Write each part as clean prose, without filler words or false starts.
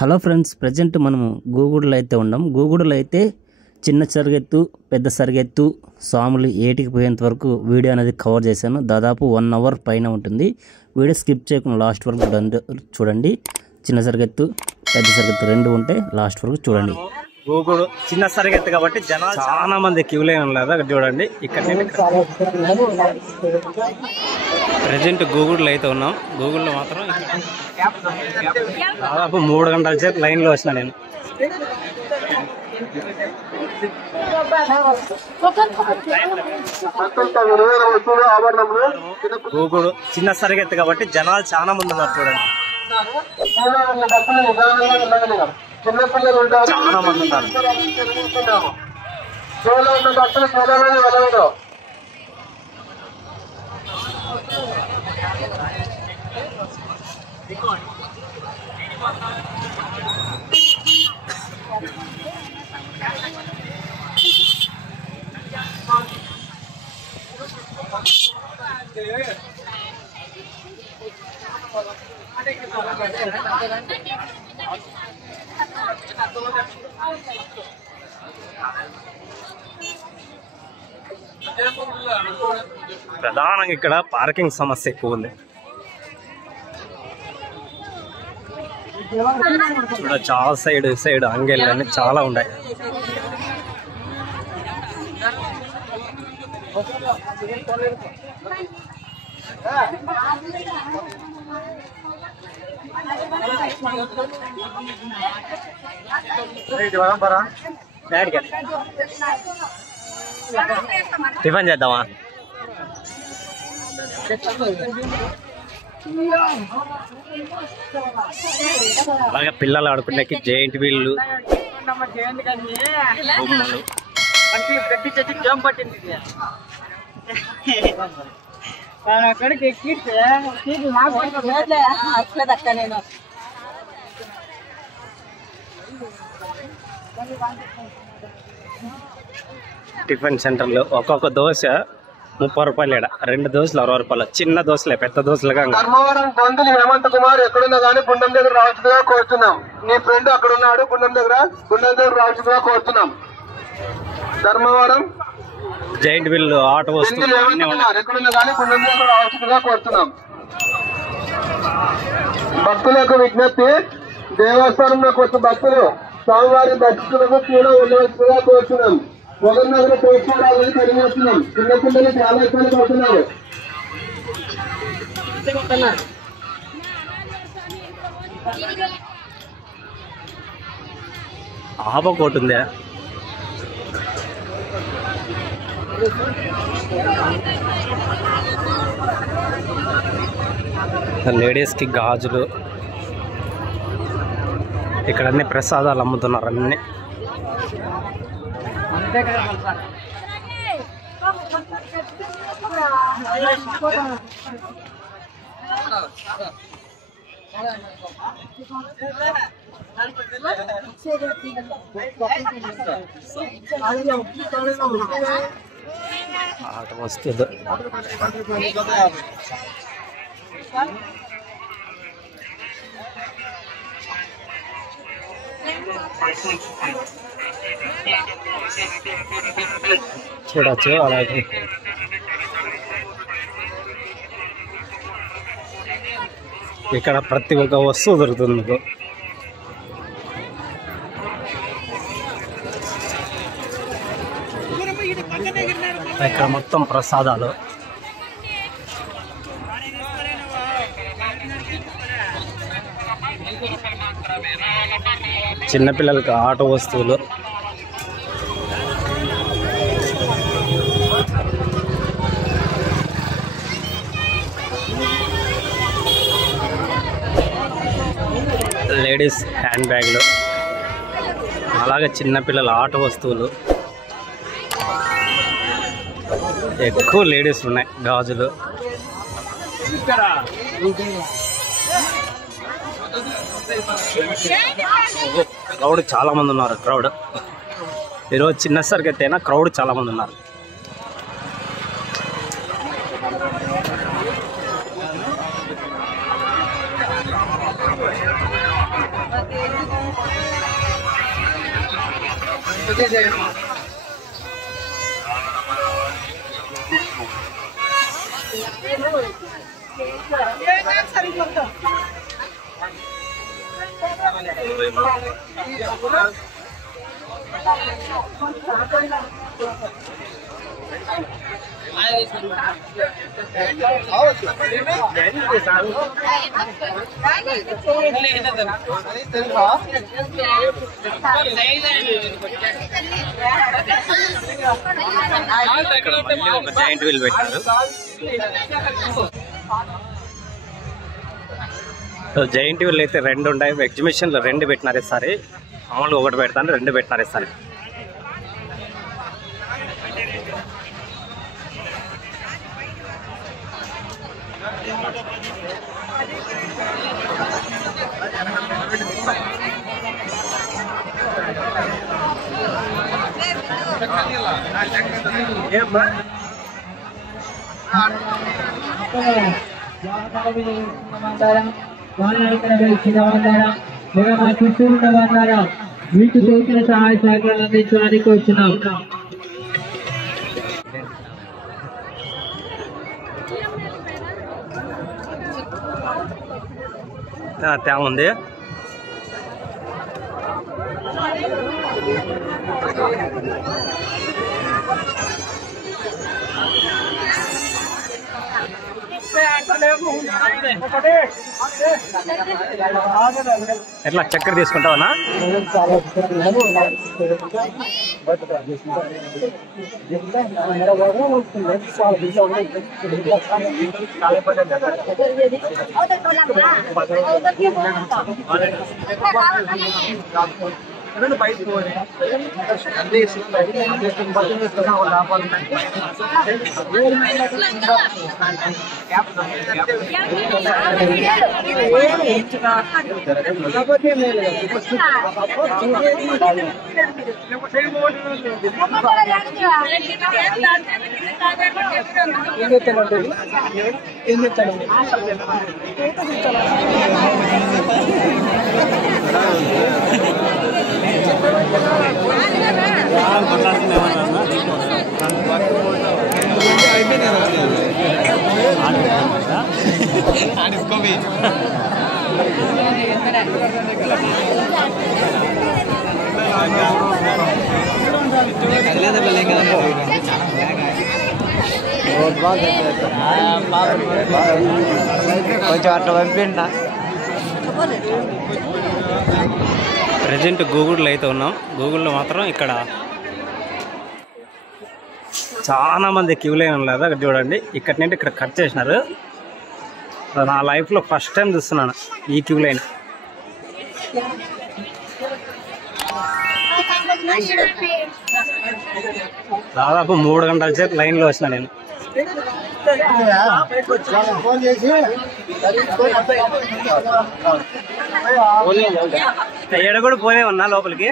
Hello friends, present మనము గూగుడులో అయితే ఉన్నాం. గూగుడులో అయితే చిన్న సరిగెత్తు, పెద్ద సరిగెత్తు, సాములు ఏటికి పోయేంత వరకు వీడియో అనేది కవర్ చేశాను. దాదాపు 1 అవర్ పైన ఉంటుంది. వీడియో స్కిప్ చేయకుండా లాస్ట్ వరకు చూడండి. చిన్న సరిగెత్తు, పెద్ద సరిగెత్తు రెండు ఉంటే లాస్ట్ వరకు చూడండి. గూగుడు చిన్న సరిగెత్తు కాబట్టి జనాలు చాలా మంది క్యూలే ఉన్నారు. అక్కడ చూడండి. ఇక్కడ ప్రజెంట్ గూగుడులో అయితే ఉన్నాం. గూగుల్లో మాత్రం దాదాపు 3 గంటల సేపు లైన్లో వచ్చిన నేను. గూగుడు చిన్న సరిగెత్తు కాబట్టి జనాలు చాలా మంది ఉన్నారు. చూడండి, చాలా మంది ఉన్నారు. ప్రధానంగా ఇక్కడ పార్కింగ్ సమస్య ఎక్కువ ఉంది. చూడ చాలా సైడ్ అంగేళ్ళు అన్ని చాలా ఉన్నాయి. టిఫిన్ చేద్దామా? అలాగే పిల్లలు ఆడుకునే జైంట్ వీళ్ళు, బొమ్మలు. టిఫిన్ సెంటర్లో ఒక్కొక్క దోశ 30 రూపాయలు. 2 దోశలు 60 రూపాయలు. చిన్న దోశలే, పెద్ద దోశలుగా. ధర్మవరం గొంతులు హేమంత్ కుమార్ ఎక్కడున్నా కానీ గుండం దగ్గర రావచ్చుగా కోరుతున్నాం. నీ ఫ్రెండ్ అక్కడ ఉన్నాడు గుండం దగ్గర రావచ్చుగా కోరుతున్నాం. ధర్మవరం జైంట్ వీల్ ఆటో వస్తువులు ఎక్కడున్నా కానీ గుండం దగ్గర రావచ్చుగా కోరుతున్నాం. భక్తులకు విజ్ఞప్తి, దేవస్థానంలోకి వచ్చే భక్తులు స్వామివారి భక్తులకు కూడా ఉండవలసిందిగా కోరుతున్నాం. ఒకరినొకరు పోసుకోవడానికి కలిగిస్తున్నాం. చిన్నపిల్లలు చాలా ఇబ్బంది పడుతున్నారు. ఆపకోటి ఉందా? లేడీస్కి గాజులు, ఇక్కడ అన్ని ప్రసాదాలు అమ్ముతున్నారు. అన్ని ఆట వస్తుంది. చూడచ్చు. అలాగే ఇక్కడ ప్రతి ఒక్క వస్తువు దొరుకుతుంది మీకు. ఇక్కడ మొత్తం ప్రసాదాలు. చిన్నపిల్లలకి ఆటో వస్తువులు, లేడీస్ హ్యాండ్ బ్యాగ్లు, అలాగే చిన్నపిల్లల ఆట వస్తువులు. ఎక్కువ లేడీస్ ఉన్నాయి. గాజులు. క్రౌడ్ చాలా మంది ఉన్నారు. ఈరోజు చిన్న సరిగెత్తు అయినా క్రౌడ్ చాలా మంది ఉన్నారు. జాయింట్ వీల్ పెట్టారు. జాయింట్ వీల్ అయితే 2 ఉన్నాయి. ఎగ్జిబిషన్లో 2 పెట్టినారు ఈసారి. మామూలుగా 1 పెడతాను, 2 పెట్టినారు ఈసారి. మా చుట్టూ ఉన్నవారా మీకు తోచిన సహాయ సహకారాలు అందించడానికి వచ్చినాం. తేముంది. ఎట్లా చక్కెర తీసుకుంటావనా? కొంచెం అట్లా పంపిండా. ప్రజెంట్ గూగుల్లో అయితే ఉన్నాం. గూగుల్లో మాత్రం ఇక్కడ చాలా మంది క్యూ లైన్ ఉన్నారు. అక్కడ చూడండి, ఇక్కడ నుండి ఇక్కడ కట్ చేసినారు. నా లైఫ్లో ఫస్ట్ టైం చూస్తున్నాను ఈ క్యూ లైన్. దాదాపు 3 గంటల సేపు లైన్లో వచ్చిన నేను. ఏడ కూడా పోనే ఉన్నా లోపలికి.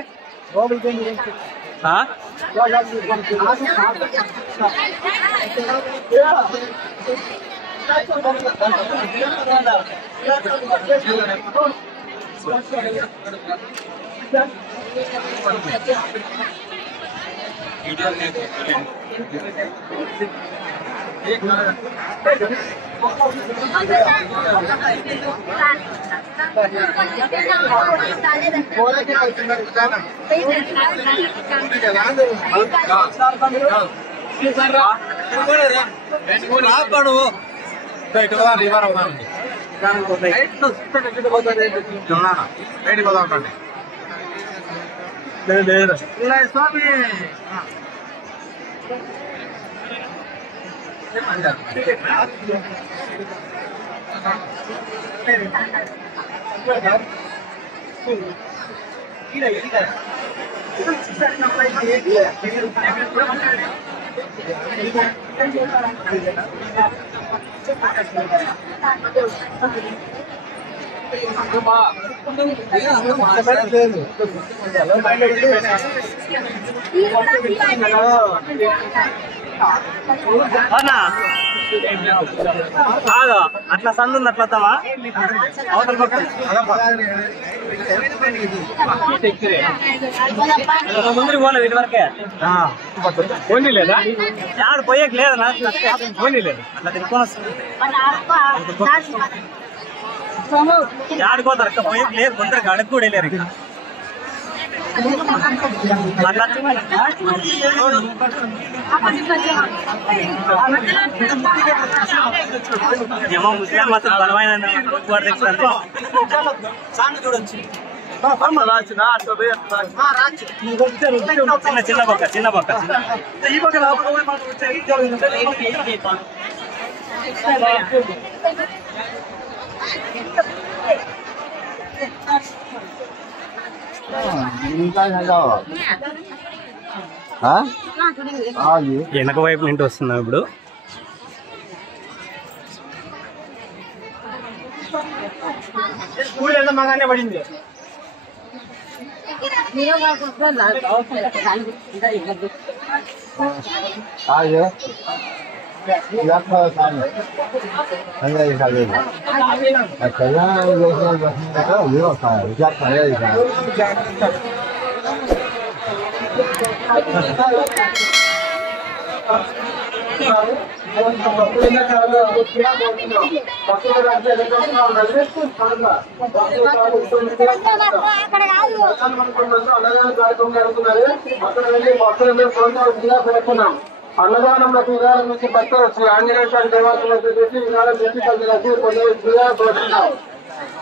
అవునా కాదు అట్లా సందు ఉంది అట్లా వద్దామా అవతల ముందు పోలే వీటి వరకే పోనీ లేదా ఆడు పోయేకి లేదా పోనీ లేదు అట్లా తిరుక్కొని వస్తుంది ఆడుకోతారు అక్క పోయేకి లేదు కొందరికి అడుగు కూడా వెళ్ళారు ఇక ఏమో ముస్లిం మాత్రం బలమైన చూడొచ్చు చిన్న బొక్క చిన్న బొక్క వెనక వైపు నుండి వస్తున్నాం ఇప్పుడు స్కూల్ ఎంత మగానే పడింది అన్నదానంలో విధానం నుంచి భక్తులు శ్రీ ఆంజనేయ స్వామి దేవాలయం వచ్చేసి విధానం నుంచి 10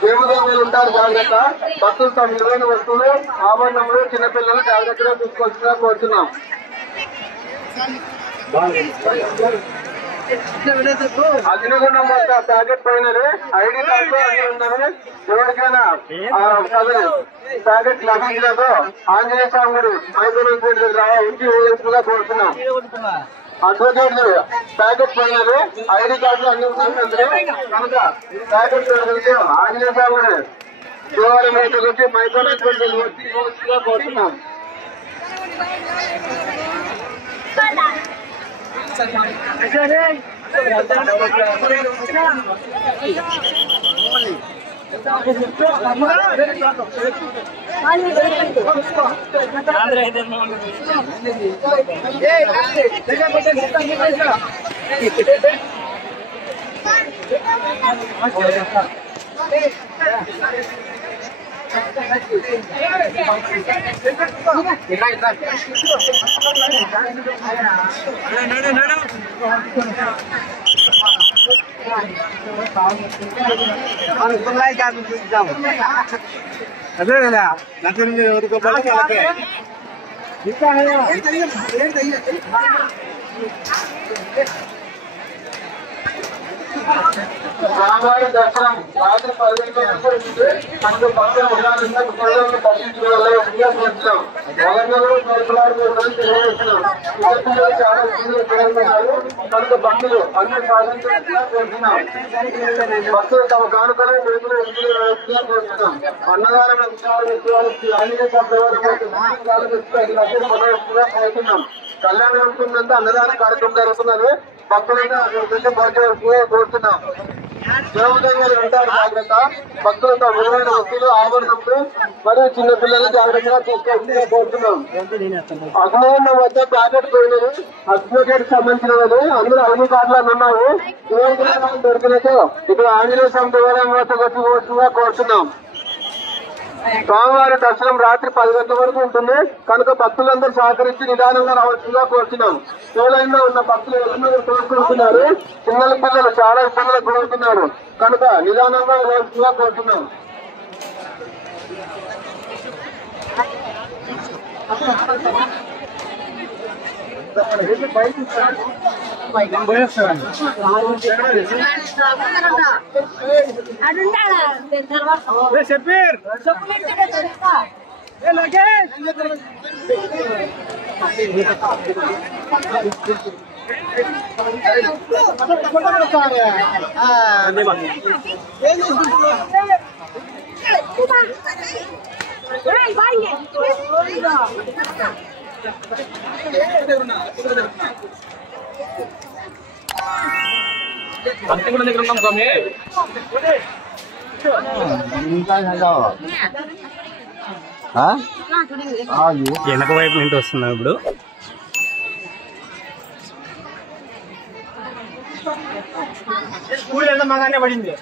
దేవదేవులు ఉంటారు జాగ్రత్త. భక్తులు తమ విలువైన వస్తువులు ఆభరణములు చిన్నపిల్లలు జాగ్రత్తగా తీసుకొచ్చినా కోరుతున్నాం. అగ్నిగుండం వద్ద ప్యాకెట్ పోయినది ఐడి కార్డు అన్ని ఉన్నవి. ఎవరికైనా ప్యాకెట్ లభించలేదు ఆంజనేయ స్వామి గుడి ఇంటి వేయించుగా కోరుతున్నాం. అడ్వకేట్ ప్యాకెట్ పోయినది ఐడి కార్డులు అన్ని ఉన్నాయి కనుక ప్యాకెట్ ఆంజనేయ స్వామి గుడి దేవాలయం అయితే వచ్చి మైకోగా కోరుతున్నాం. అదే కదా స్వామివారి దర్శనం రాత్రి 10 గంటలకు భక్తులు కనుక భక్తులు అన్ని సాధించాల్సిన భక్తులు తమ కానుకలు మెరుగులు ఇందులో కోరుతున్నాం. అన్నదానం కోరుతున్నాం. కళ్యాణం ఉంటుందంటే అన్నదాన కార్యక్రమం జరుగుతున్నది. భక్తులైనా కోరుతున్నాం. దేవదేవులు ఉంటారు జాగ్రత్త. భక్తులతో విలువైన వస్తువులు ఆభరణములు మరియు చిన్న పిల్లలు జాగ్రత్తగా తీసుకోవాల్సిందిగా కోరుతున్నాం. అగ్నిగుండం వద్ద ప్యాకెట్ పోయినది అడ్వకేట్ సంబంధించినది. అందరూ ఐడి కార్డులు ఉన్నాయి. దొరికినట్టు ఇక్కడ ఆంజనేయ స్వామి దేవాలయం వద్ద వచ్చి కోరుతున్నాం. స్వామివారి దర్శనం రాత్రి 10 గంటల వరకు ఉంటుంది కనుక భక్తులందరూ సహకరించి నిదానంగా రావాల్సిందిగా కోరుతున్నాం. క్యూలైన్ లో ఉన్న భక్తులు ఎవరు కోరుకుంటున్నారు. చిన్నల పిల్లలు చాలా ఇబ్బందులకు గురవుతున్నారు కనుక నిదానంగా రావాల్సిందిగా కోరుతున్నాం. వెనక వైపు నుండి వస్తున్నాం ఇప్పుడు. స్కూల్ ఎంత మగానే పడింది.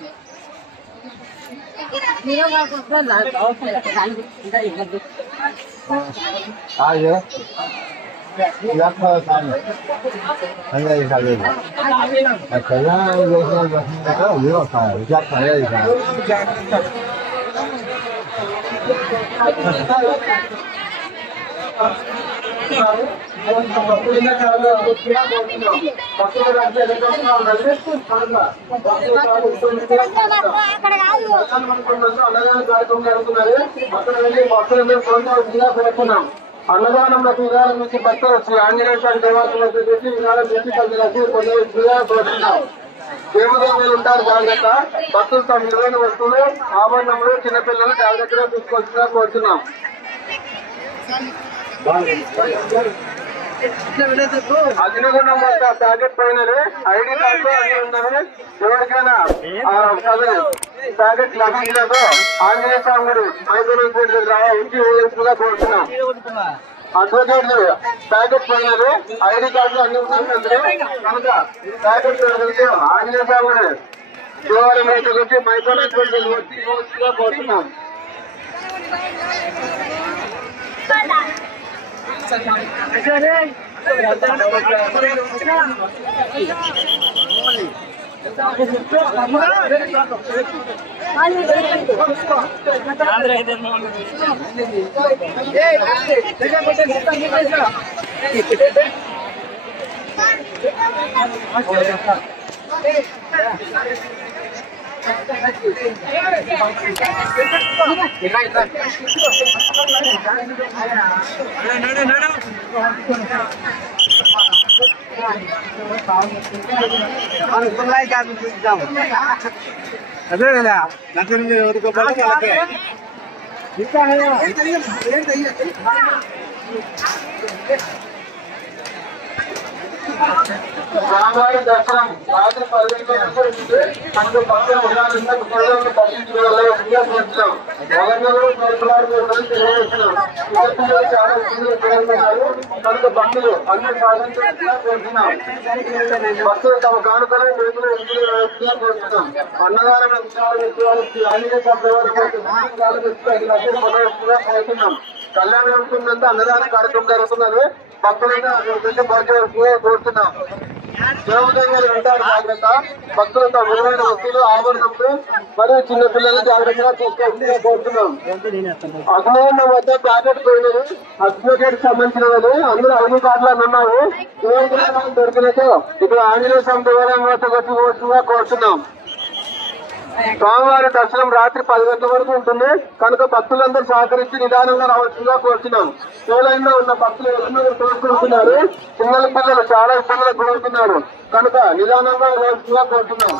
అన్నదానంలో విధానం నుంచి భక్తులు శ్రీ ఆంజనేయ స్వామి దేవాలయంలో చేసి విధానం చేసి 10 లక్షలు కోరుతున్నాం. దేవదేవులు ఉంటారు జాగ్రత్త. భక్తులు తమ విలువైన వస్తువులు ఆభరణములు చిన్నపిల్లలు జాగ్రత్తగా తీసుకొచ్చుగా కోరుతున్నాం. అగ్నిగుండం వద్ద ప్యాకెట్ పైన ఐడి కార్డు అన్ని ఉన్నవి. ఎవరికైనా ప్యాకెట్ లభించడంతో ఆంజనేయ స్వామి ఉంచి వేసుకుగా కోరుతున్నాం. అడ్వకేట్ ప్యాకెట్ పైన ఐడి కార్డులు అన్ని ఉన్నాయి. కనుక ప్యాకెట్ ఆంజనేయ స్వామి దేవాలయం రైతు గురించి మైకోగా కోరుతున్నాం. అదే కదా దగ్గర నుంచి రామారి దర్శనం రాత్రి 10 గంటలకు భక్తులు దర్శించడం చాలా కనుక భక్తులు అన్ని సాధించారు. భక్తులు తమ కానుకలు కోరుతున్నాం. అన్నదానం కోరుతున్నాం. కళ్యాణం ఉంటుందంటే అన్నదాన కార్యక్రమం జరుగుతున్నది. భక్తులైనా కోరుతున్నాం. దేవదేవులు ఉంటారు జాగ్రత్త. భక్తులు తమ విలువైన వస్తువులు ఆభరణములు మరియు చిన్నపిల్లలు జాగ్రత్తగా తీసుకోవాల్సిందిగా కోరుతున్నాం. అగ్నిగుండం వద్ద ప్యాకెట్ పోయినది అడ్వకేట్ సంబంధించినది. అందులో ఐడి కార్డులు ఉన్నాయి. దొరికినట్టు ఇప్పుడు ఆంజనేయ స్వామి దేవాలయం వద్ద వచ్చి కోరుతున్నాం. స్వామివారి దర్శనం రాత్రి 10 గంటల వరకు ఉంటుంది. కనుక భక్తులందరూ సహకరించి నిదానంగా రావాల్సిందిగా కోరుతున్నాం. క్యూలైన్ లో ఉన్న భక్తులు ఎవరినో తోడుకుంటున్నారు. చిన్నల పిల్లలు చాలా ఇబ్బందులకు గురవుతున్నారు. కనుక నిదానంగా రావాల్సిందిగా కోరుతున్నాం.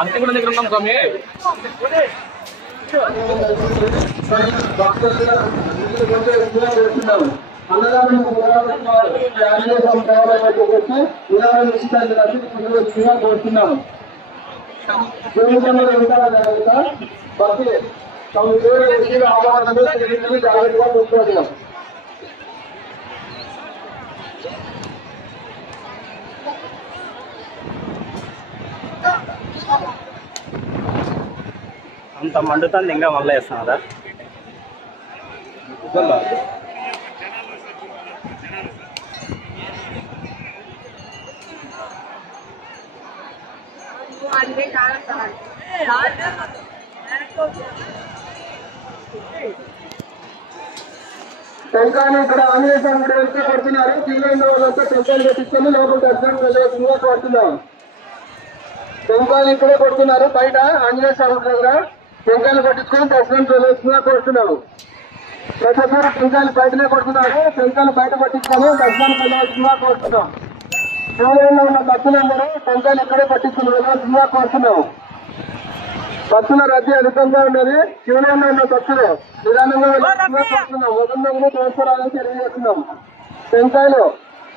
అంతే కూడా దగ్గర ఉన్నాం స్వామి. అన్నదానం కోరుతున్నాం. భక్తులు తమ ఆభరణాలు జాగ్రత్తగా చూసుకోవడం. అంత మండుతుంది ఇంకా మళ్ళీ వేస్తున్నారా? అదే టెంకాయలు ఇక్కడ ఆంజనేయ స్వామి గుడి కొడుతున్నారు. క్యూలైన్ వాళ్ళంతా టెంకాయలు పెట్టించుకొని లోపల దర్శనం వెళ్ళవలసిందిగా కోరుతున్నాం. టెంకాయలు ఇక్కడే కొడుతున్నారు. బయట ఆంజనేయ స్వామి దగ్గర టెంకాయలు పట్టించుకొని దర్శనం వెళ్ళవలసిందిగా కోరుతున్నాము. ప్రతి ఒక్కరు టెంకాయలు బయటనే కొడుతున్నారు. టెంకాయలు బయట పట్టించుకొని దర్శనం వెళ్ళవలసిందిగా కోరుతున్నాం. క్యూలైన్లో ఉన్న భక్తులందరూ టెంకాయలు ఇక్కడే పట్టించుకుని వెళ్ళవలసిందిగా కోరుతున్నాము. భక్తుల రద్దీ అధికంగా ఉన్నది. క్యూలైన్లో ఉన్న భక్తులు నిదానంగా వెళ్ళవలసిందిగా కోరుతున్నాం. చేసుకోవాలని తెలియజేస్తున్నాం. టెంకాయలు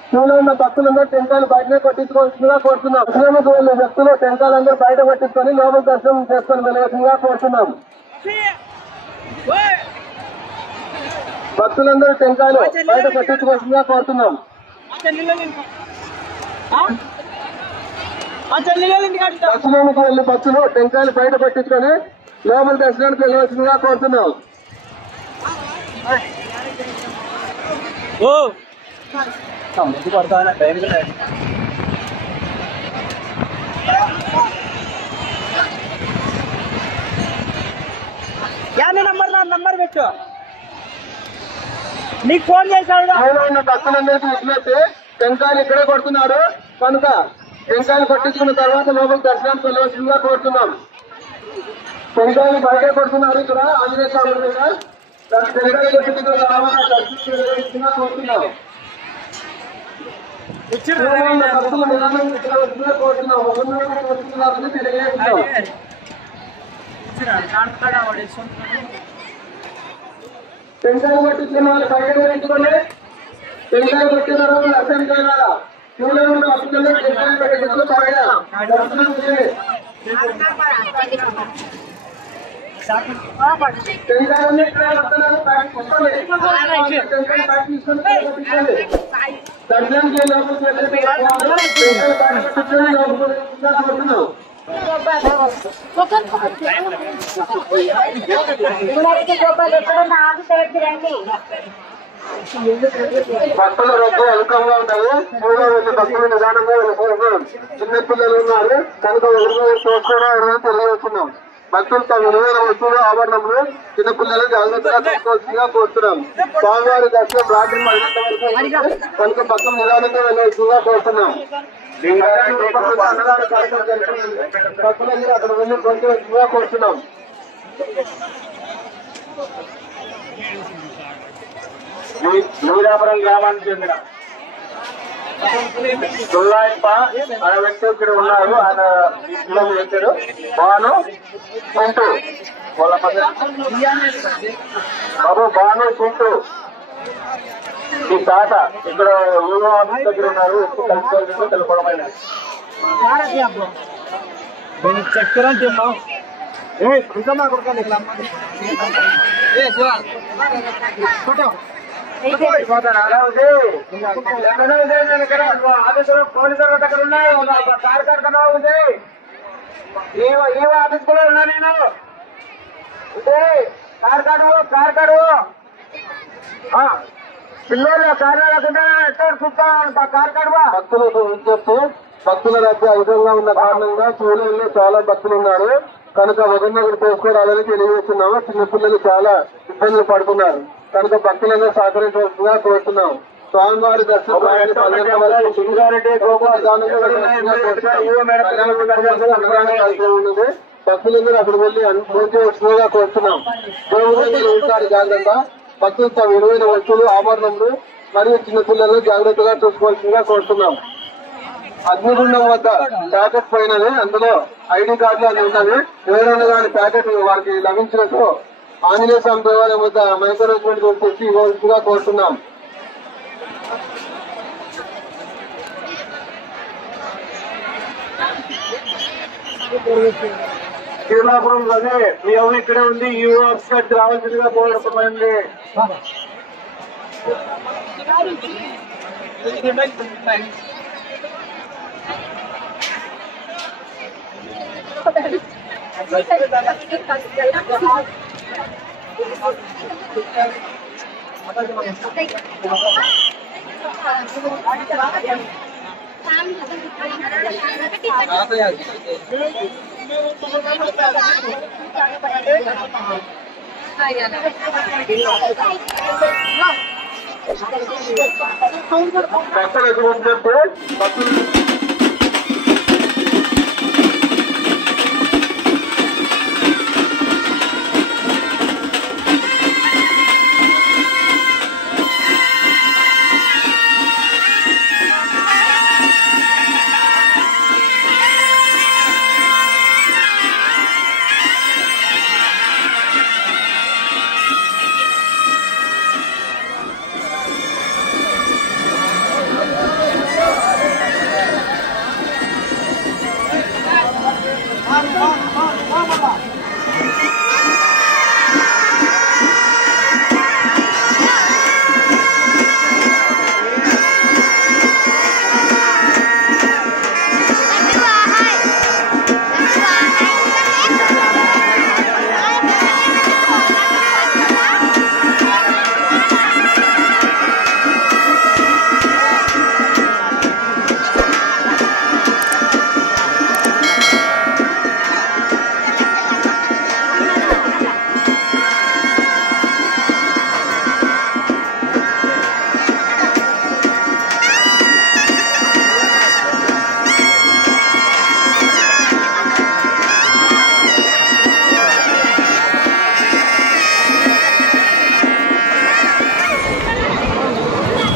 క్యూలో ఉన్న భక్తులందరూ టెంకాయలు బయటనే పట్టించుకోవాల్సిందిగా కోరుతున్నాం. దర్శనంకు వెళ్ళే భక్తులు టెంకాయలందరూ బయట పట్టించుకొని లోపల దర్శనం చేసుకొని వెళ్ళవలసిందిగా కోరుతున్నాం. భక్తులందరూ టెంకాయలు బయట పట్టించుకోవాల్సిందిగా కోరుతున్నాం. దర్శనానికి వెళ్ళే భక్తులు టెంకాయలు బయట పట్టించుకొని లోపల దర్శనానికి వెళ్ళవలసిందిగా కోరుతున్నాం. నంబర్ పెట్టు, నీకు ఫోన్ చేశాడు. ఉన్న భక్తులందరికీ విజ్ఞప్తి, టెంకాయలు ఇక్కడే కొడుతున్నారు కనుక టెంకాయలు పట్టించుకున్న తర్వాత లోపల దర్శనానికి వెళ్ళవలసిందిగా కోరుతున్నాం. టెంకాయలు బయట కొడుతున్నారు. ఇక్కడ ఆంజనేయ స్వామి దగ్గర టెంకాయలు పట్టించుకున్న తర్వాత దర్శనానికి వెళ్ళవలసిందిగా కోరుతున్నాం. భక్తులు నిరాశించవలసిందిగా కోరుతున్నాం. కోరుతున్నారని తెలియజేస్తున్నాం. టెంకాయలు పట్టించుకున్న వాళ్ళు బయట పెట్టుకోండి. టెంకాయలు పట్టిన తర్వాత దర్శనానికి వెళ్ళాలా. క్యూలో ఉన్న భక్తులు టెంకాయలు పట్టించుకున్న బయట దర్శనం చేయండి. టెంకాయలన్నీ ఇక్కడ వస్తున్నారు. టెంకాయలు ప్యాక్ తీసుకొని పట్టించండి. దర్శనానికి లోపలికి వెళ్ళే టెంకాయలు ప్యాక్ పట్టించుకొని లోపలికి కొడుతున్నాం. భక్తుల రద్దు అధికంగా ఉంటాయి. క్యూలో వెళ్ళి భక్తులు నిదానంగా వెళ్ళిపోతున్నాం. చిన్నపిల్లలు ఉన్నారు కనుక చూసుకోవడం తెలియజేస్తున్నాం. భక్తులు తమ విలువైన వస్తువులు ఆభరణములు చిన్నపిల్లలు జాగ్రత్తగా తీసుకోవాల్సిందిగా కోరుతున్నాం. స్వామివారి దర్శనం రాత్రి 10 గంటల వరకు కనుక భక్తులు నిదానంగా వెళ్ళవలసిందిగా కోరుతున్నాం. అన్నదాన కార్యక్రమం జరుగుతుంది. భక్తులందరూ అక్కడ వెళ్ళి పొందవలసిందిగా కోరుతున్నాం. నూరాపురం గ్రామానికి చెందిన దుల్లాయప్ప అనే వ్యక్తి ఇక్కడ ఉన్నారు. ఆయన ఇంట్లో వచ్చారు. బాను చింటూ వాళ్ళ బాబు బాను చింటూ ఈ తాత ఇక్కడ యూనో ఆఫీస్ దగ్గర ఉన్నారు. కలుసుకోవాల్సిందో తెలుపడమైన చెప్తారని చెప్పాం. పోలీసులు దగ్గర ఉన్నాయి. కార్యకర్త ఆఫీస్ కూడా ఉన్నా నేను. కార్యకర్త పిల్లలు భక్తులకు విజ్ఞప్తి, భక్తుల రద్దీ అధికంగా ఉన్న కారణంగా క్యూలైన్లో చాలా భక్తులు ఉన్నారు కనుక ఒకరినొకరు చేసుకోవాలని తెలియజేస్తున్నాము. చిన్నపిల్లలు చాలా ఇబ్బందులు పడుతున్నారు కనుక భక్తులందరూ సహకరించవలసిందిగా కోరుతున్నాం. స్వామివారి దర్శనం ఉన్నది. భక్తులందరూ అక్కడ వెళ్ళి అనుభవించవలసిందిగా కోరుతున్నాం. దేవుడు ఉంటారు జాగ్రత్త. భక్తులు తమ విలువైన వస్తువులు ఆభరణములు మరియు చిన్నపిల్లలు జాగ్రత్తగా చూసుకోవాల్సిందిగా కోరుతున్నాం. అగ్నిగుండం వద్ద ప్యాకెట్ పోయినది. అందులో ఐడి కార్డులు అన్ని ఉన్నవి. ఎవరైనా దాని ప్యాకెట్ వారికి లభించినట్టు ఆంజనేయ స్వామి దేవాలయం వద్ద మైక్రోజ్మెంట్ తెచ్చి ఇవ్వాల్సిందిగా కోరుతున్నాం. శ్రీలాపురంలోనే మీ ఎవరు ఇక్కడే ఉంది. ఈ ఆఫీస్ రావాల్సిందిగా కోరడమైంది.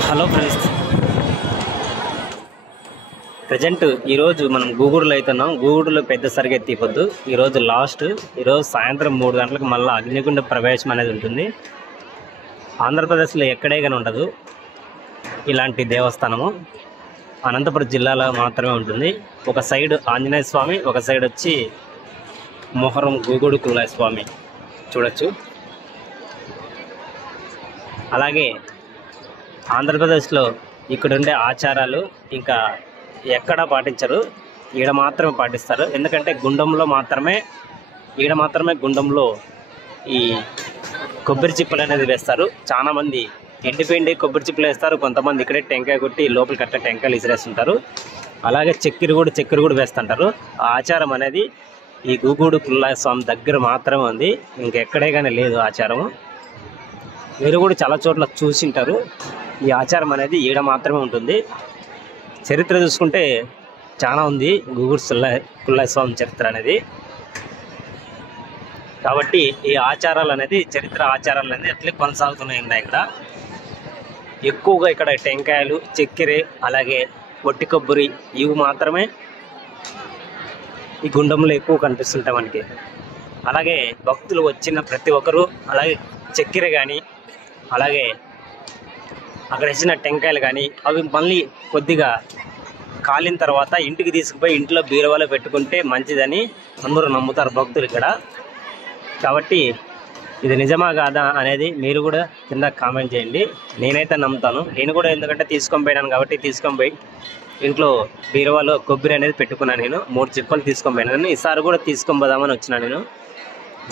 హలో ఫ్రెండ్స్, ప్రజెంట్ ఈరోజు మనం గూగుడులో అవుతున్నాం. గూగుడులో పెద్ద సరిగెత్తి పొద్దు ఈరోజు లాస్ట్. ఈరోజు సాయంత్రం 3 గంటలకు మళ్ళీ అగ్నిగుండ ప్రవేశం అనేది ఉంటుంది. ఆంధ్రప్రదేశ్లో ఎక్కడే కానీ ఉండదు ఇలాంటి దేవస్థానము. అనంతపురం జిల్లాలో మాత్రమే ఉంటుంది. ఒక సైడ్ ఆంజనేయ స్వామి, ఒక సైడ్ వచ్చి మొహరం గూగుడు కుల్లాయ స్వామి చూడొచ్చు. అలాగే ఆంధ్రప్రదేశ్లో ఇక్కడ ఉండే ఆచారాలు ఇంకా ఎక్కడా పాటించరు, ఈడ మాత్రమే పాటిస్తారు. ఎందుకంటే గుండంలో మాత్రమే గుండంలో ఈ కొబ్బరి చిప్పలు అనేది వేస్తారు. చాలామంది ఎండిపోయిండి కొబ్బరి చిప్పలు వేస్తారు, కొంతమంది ఇక్కడే టెంకాయ కొట్టి లోపలికి అట్లా టెంకాయలు విసిరేస్తుంటారు. అలాగే చక్కెర కూడా వేస్తుంటారు. ఆ ఆచారం అనేది ఈ గూగుడు కుల్లాయ స్వామి దగ్గర మాత్రమే ఉంది, ఇంకెక్కడే కానీ లేదు ఆచారము. మీరు కూడా చాలా చోట్ల చూసింటారు. ఈ ఆచారం అనేది ఈడ మాత్రమే ఉంటుంది. చరిత్ర చూసుకుంటే చాలా ఉంది గూగుడు కుల్లాయ స్వామి చరిత్ర అనేది. కాబట్టి ఈ ఆచారాలు అనేది ఆచారాలు అనేది అట్లే కొనసాగుతున్నాయి ఉన్నాయి. ఇక్కడ ఎక్కువగా ఇక్కడ టెంకాయలు, చక్కెర, అలాగే పొట్టి కొబ్బరి ఇవి మాత్రమే ఈ గుండంలో ఎక్కువ కనిపిస్తుంటాయి మనకి. అలాగే భక్తులు వచ్చిన ప్రతి ఒక్కరూ అలాగే చక్కెర కానీ, అలాగే అక్కడ ఇచ్చిన టెంకాయలు కానీ అవి మళ్ళీ కొద్దిగా కాలిన తర్వాత ఇంటికి తీసుకుపోయి ఇంట్లో బీరువాలో పెట్టుకుంటే మంచిదని అందరూ నమ్ముతారు భక్తులు ఇక్కడ. కాబట్టి ఇది నిజమా కాదా అనేది మీరు కూడా కింద కామెంట్ చేయండి. నేనైతే నమ్ముతాను. నేను కూడా ఎందుకంటే తీసుకొని పోయినాను కాబట్టి తీసుకొని పోయి ఇంట్లో బీరువాలో కొబ్బరి అనేది పెట్టుకున్నాను. నేను 3 చిప్పలు తీసుకొని పోయినాను. ఈసారి కూడా తీసుకొని పోదామని వచ్చినా. నేను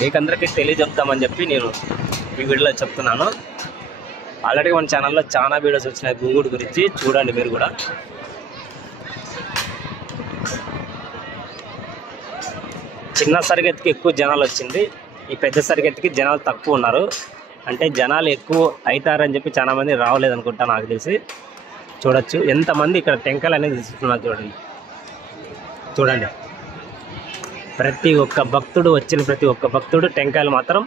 మీకందరికీ తెలియజెప్తామని చెప్పి నేను ఈ వీడియోలో చెప్తున్నాను. ఆల్రెడీ మన ఛానల్లో చాలా వీడియోస్ వచ్చినాయి గూగుడు గురించి, చూడండి మీరు కూడా. చిన్న సరిగెత్తికి ఎక్కువ జనాలు వచ్చింది, ఈ పెద్ద సరిగెత్తికి జనాలు తక్కువ ఉన్నారు. అంటే జనాలు ఎక్కువ అవుతారని చెప్పి చాలామంది రావలేదు అనుకుంటా నాకు తెలిసి. చూడొచ్చు ఎంతమంది ఇక్కడ టెంకాయలు అనేది తీసుకున్నారు. చూడండి ప్రతి ఒక్క భక్తుడు టెంకాయలు మాత్రం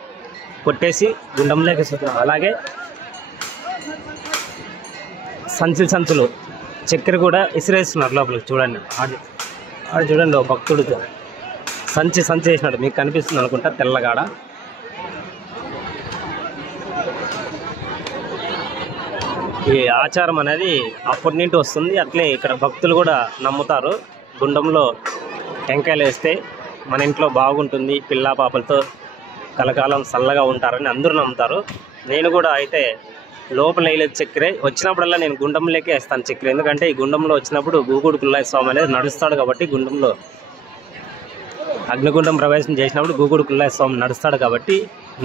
కొట్టేసి గుండంలోకి వస్తున్నారు. అలాగే సంచులు చక్కెర కూడా ఇసిరేస్తున్నారు లోపలికి. చూడండి ఆడు చూడండి, ఒక భక్తుడు సంచి వేసినాడు, మీకు కనిపిస్తుంది అనుకుంటా తెల్లగాడ. ఈ ఆచారం అనేది అప్పటి నుండి వస్తుంది. అట్లే ఇక్కడ భక్తులు కూడా నమ్ముతారు, గుండంలో టెంకాయలు వేస్తే మన ఇంట్లో బాగుంటుంది, పిల్లా పాపలతో కలకాలం చల్లగా ఉంటారని అందరూ నమ్ముతారు. నేను కూడా అయితే లోపల వేయలేదు చక్కెర. వచ్చినప్పుడల్లా నేను గుండంలోకే వేస్తాను చక్కెర. ఎందుకంటే ఈ గుండంలో వచ్చినప్పుడు గూగుడు కుల్లాయ స్వామి అనేది నడుస్తాడు కాబట్టి, గుండంలో అగ్నిగుండం ప్రవేశం చేసినప్పుడు గూగుడు కుల్లాయ స్వామి నడుస్తాడు కాబట్టి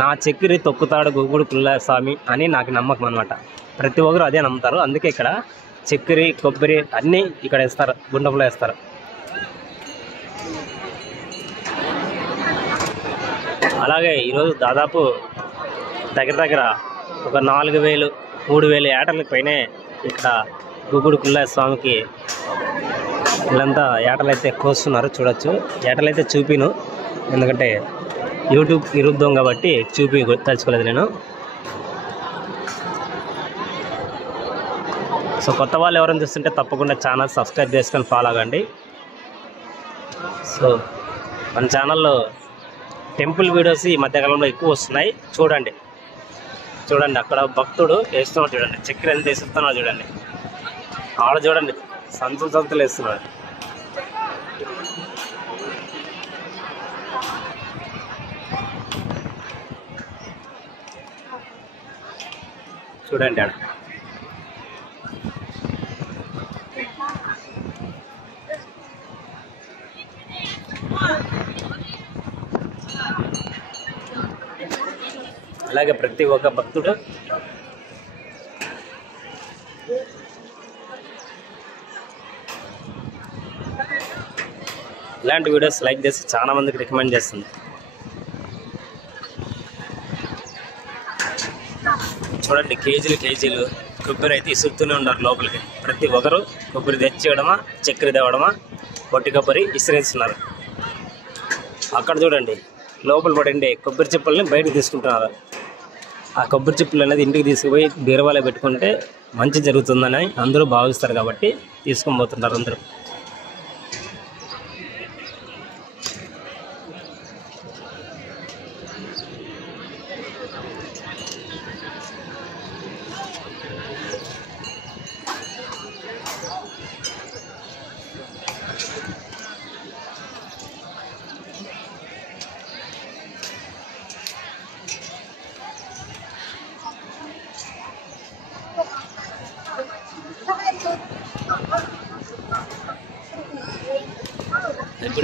నా చక్కెర తొక్కుతాడు గూగుడు కుల్లాయ స్వామి అని నాకు నమ్మకం అనమాట. ప్రతి ఒక్కరు అదే నమ్ముతారు. అందుకే ఇక్కడ చక్కెర, కొబ్బరి అన్నీ ఇక్కడ వేస్తారు, గుండంలో వేస్తారు. అలాగే ఈరోజు దాదాపు దగ్గర ఒక 4,000 3,000 ఏటలకు పైనే ఇక్కడ గుగ్గుడు పుల్లయ్య స్వామికి వీళ్ళంతా ఏటలు అయితే కోస్తున్నారు. చూడొచ్చు. ఏటలు అయితే చూపిను, ఎందుకంటే యూట్యూబ్ ఇరుద్దాం కాబట్టి తలుచుకోలేదు నేను. సో కొత్త వాళ్ళు ఎవరైనా చూస్తుంటే తప్పకుండా ఛానల్ సబ్స్క్రైబ్ చేసుకొని ఫాలో అవ్వండి. సో మన ఛానల్లో టెంపుల్ వీడియోస్ ఈ మధ్యకాలంలో ఎక్కువ వస్తున్నాయి. చూడండి అక్కడ భక్తుడు వేస్తున్నాడు. చూడండి చక్కెర ఎంత వేస్తున్నాడు. చూడండి ఆడ చూడండి సంతులు వేస్తున్నాడు. చూడండి ఆడ అలాగే ప్రతి ఒక్క భక్తుడు ఇలాంటి వీడియోస్ లైక్ చేసి చాలా మందికి రికమెండ్ చేస్తుంది. చూడండి కేజీలు కొబ్బరి అయితే ఇసురుతూనే ఉన్నారు లోపలికి. ప్రతి ఒక్కరు కొబ్బరి తెచ్చివ్వడమా, చక్కెర తేవడమా, పొట్టి కొబ్బరి ఇసిరేస్తున్నారు. అక్కడ చూడండి లోపల పడండి కొబ్బరి చిప్పల్ని బయటకు తీసుకుంటున్నారు. ఆ కొబ్బరి చిప్పలు అనేది ఇంటికి తీసుకుపోయి బీరువాలో పెట్టుకుంటే మంచి జరుగుతుందని అందరూ భావిస్తారు కాబట్టి తీసుకొని పోతుంటారు అందరూ.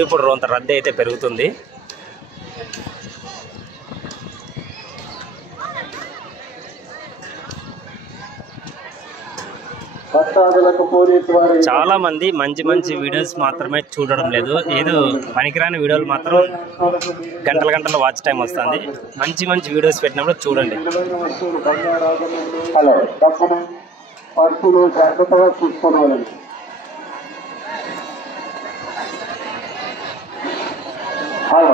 ఇప్పుడు కొంత రద్దీ అయితే పెరుగుతుంది. చాలా మంది మంచి వీడియోస్ మాత్రమే చూడడం లేదు. ఏదో పనికిరాని వీడియోలు మాత్రం గంటల వాచ్ టైం వస్తుంది. మంచి వీడియోస్ పెట్టినప్పుడు చూడండి. హలో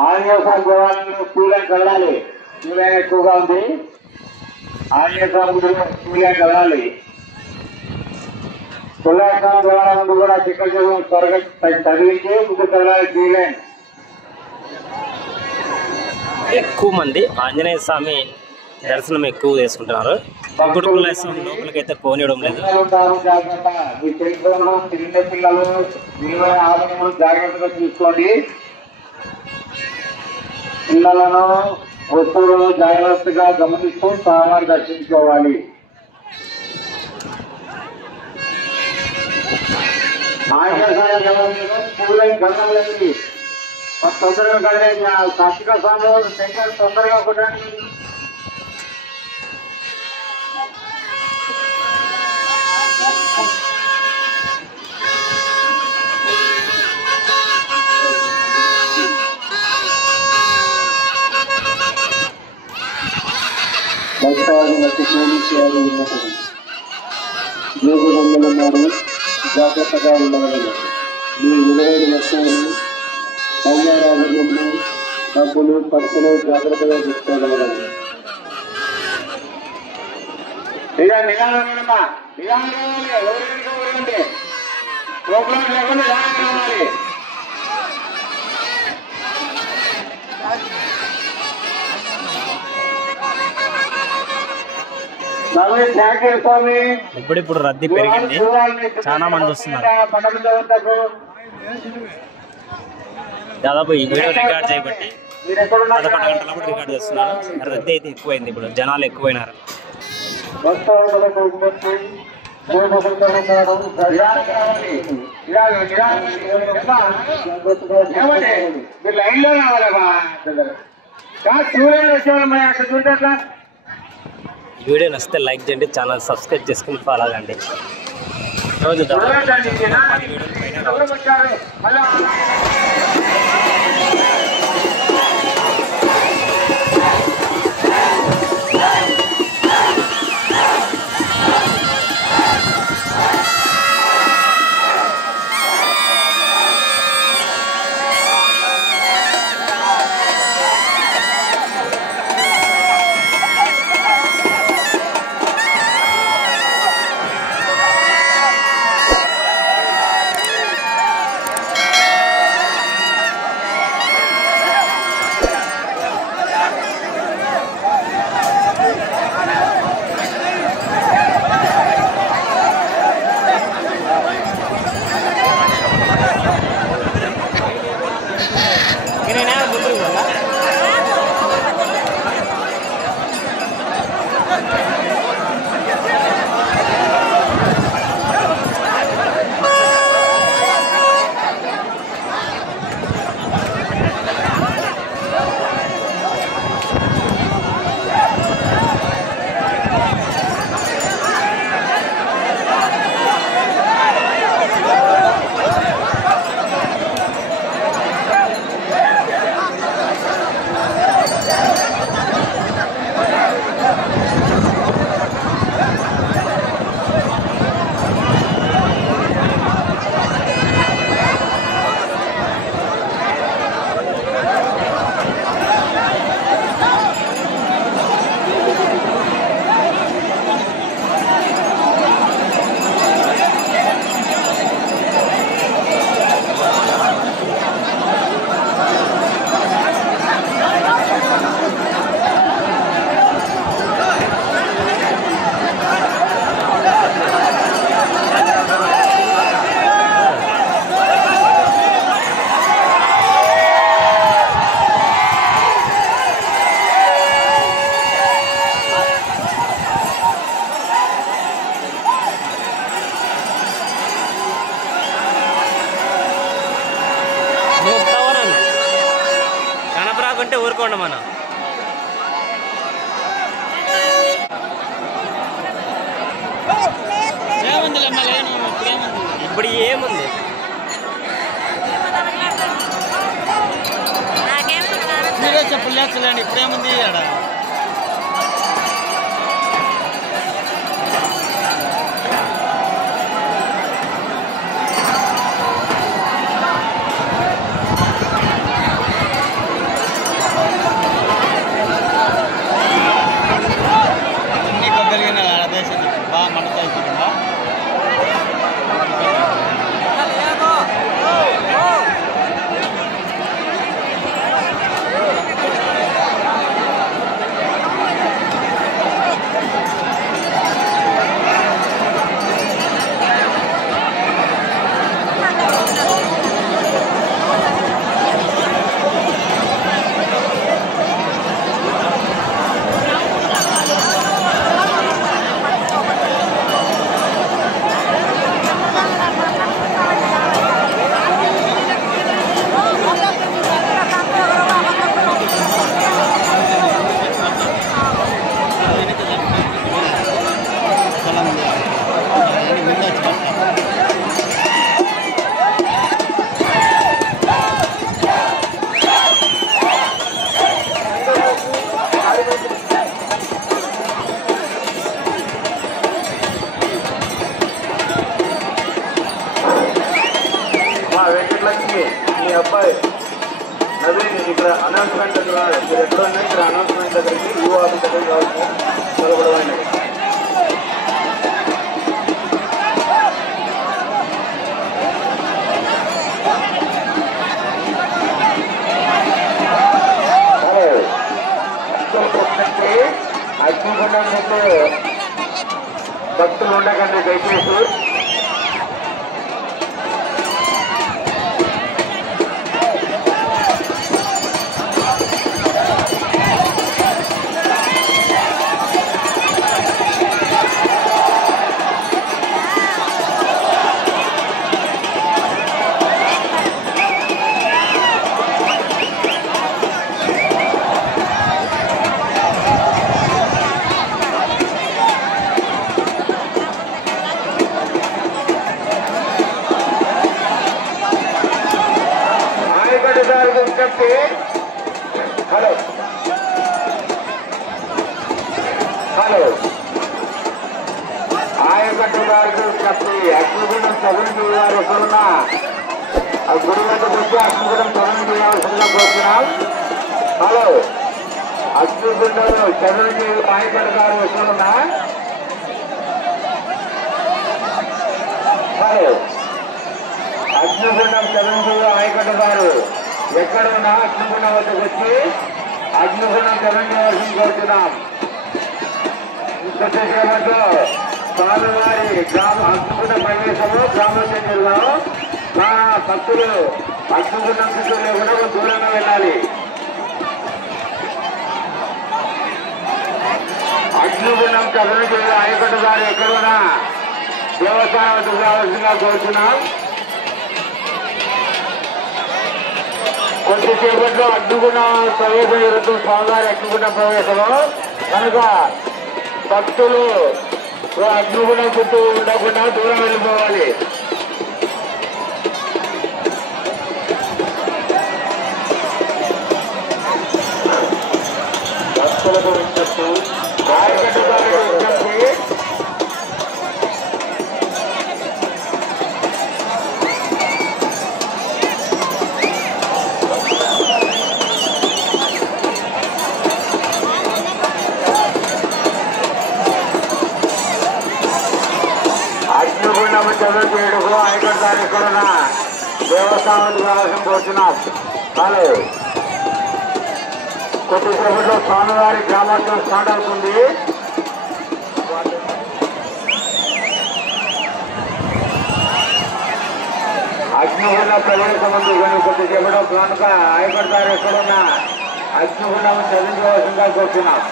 ఆంజనేయ స్వామి దేవాలయంలో క్యూలైన్ కదలాలి. క్యూలైన్ ఎక్కువగా ఉంది. ఆంజనేయ స్వామి క్యూలైన్ కదలాలి. పుల్లయ్య స్వామి దేవాలయం కూడా చిక్కజీవం త్వరగా తగిలించి ముందు కదలాలి క్యూలైన్. ఎక్కువ మంది ఆంజనేయ స్వామి దర్శనం ఎక్కువ చేసుకుంటున్నారు. గుగ్గుడు పుల్లయ్య స్వామి లోపలికి అయితే పోనీయడం లేదు. చిన్న పిల్లలు విలువైన ఆలయములు జాగ్రత్తగా చూసుకోండి. పిల్లలను వస్తువులను జాగ్రత్తగా గమనిస్తూ స్వామివారిని దర్శించుకోవాలి. గంధంలోకి తొందరగా కలిగి కార్తీక స్వామి శంకర్ తొందరగా కొట్టండి. జోగులందరూ జాగ్రత్తగా ఉండగలరు. మీ విలువైన వస్తువులు, సౌమ్యారాధనలు, డబ్బులు, ఖర్చులు జాగ్రత్తగా చూసుకోగలరు. ఇప్పుడు రద్దీ పెరిగింది. చాలా మంది వస్తున్నారు. దాదాపు ఈ వీడియో రికార్డ్ చేయబట్టి 11 గంటలప్పుడు రికార్డ్ చేస్తున్నాను. రద్దీ అయితే ఎక్కువైంది. ఇప్పుడు జనాలు ఎక్కువైనారు. లైన్లో వీడియో నచ్చితే లైక్ చేయండి, ఛానల్ సబ్స్క్రైబ్ చేసుకుని ఫాలో అవ్వండి. రోజు 10 వీడియోల పైన కోరుకోండి మనం. ఇప్పుడు ఏముంది? మీరే చెప్పలేదండి, ఇప్పుడేముంది ఆడ? అన్ని కొబ్బరిగా దేశం బాగా మనతో అయిపోతుందా? వెంకటలక్ష్మి మీ అబ్బాయి నవీన్ ఇక్కడ అనౌన్స్మెంట్ మీరు ఎక్కడున్నా ఇక్కడ అనౌన్స్మెంట్ దగ్గరికి యువ ఆఫీస్ దగ్గరికి కావాల్సిన నిలబడమైనది. అగ్నిగుండం ముందు భక్తులు ఉండకండి దయచేసి. హలో హలో ఆయకట్టు గారికి చెప్పి అగ్నిగుండం చదువు గారు ఎక్కడున్నా ఆ గుడి వద్దకు వచ్చి అగ్నిగుండం చదువు చేయాల్సిందిగా కోరుతున్నాం. హలో అగ్నిగుండం చదువు ఆయకట్టు గారు ఎక్కడున్నా? హలో అగ్నిగుండం చదువు ఆయకట్టు గారు ఎక్కడున్నా అగ్నిగుండం వద్దకు వచ్చి అగ్నిగుండం చదువు చేయాల్సింది కోరుతున్నాం. ఇంతసేపట్లో స్వామివారి అగ్నిగుండ ప్రవేశము గ్రామచంద్రులో మా భక్తులు అగ్నిగుండం చుట్టూ లేకుండా దూరంగా వెళ్ళాలి. అగ్నిగుండం చదువు చేయాలి ఆయకట్టు గారు ఎక్కడున్నా దేవస్థానం వద్దకు రావాల్సిందిగా కోరుతున్నాం. కొద్దిసేపట్లో అగ్నిగుండం ప్రవేశం జరుగుతుంది. స్వామివారి అగ్నిగుండం ప్రవేశము కనుక భక్తులు అగ్నిగుండం చుట్టూ ఉండకుండా దూరం వెళ్ళిపోవాలి. భక్తులకు విజ్ఞప్తి, ఆయకట్టు గారికి విజ్ఞప్తి. అగ్నిగుండం చదువు చేయడకు ఆయకట్టు గారు ఎక్కడున్నా దేవస్థానానికి రావాల్సిన కోరుతున్నాం. హలో కొద్దిసేపట్లో స్వామివారి గ్రామోత్సవం స్టార్ట్ అవుతుంది. అగ్నిగుండం ప్రవేశం ఉంది కానీ కొద్దిసేపట్లో కనుక ఆయకట్టు గారు ఎక్కడున్నా అగ్నిగుండం చదివించవలసిందిగా కోరుతున్నాం.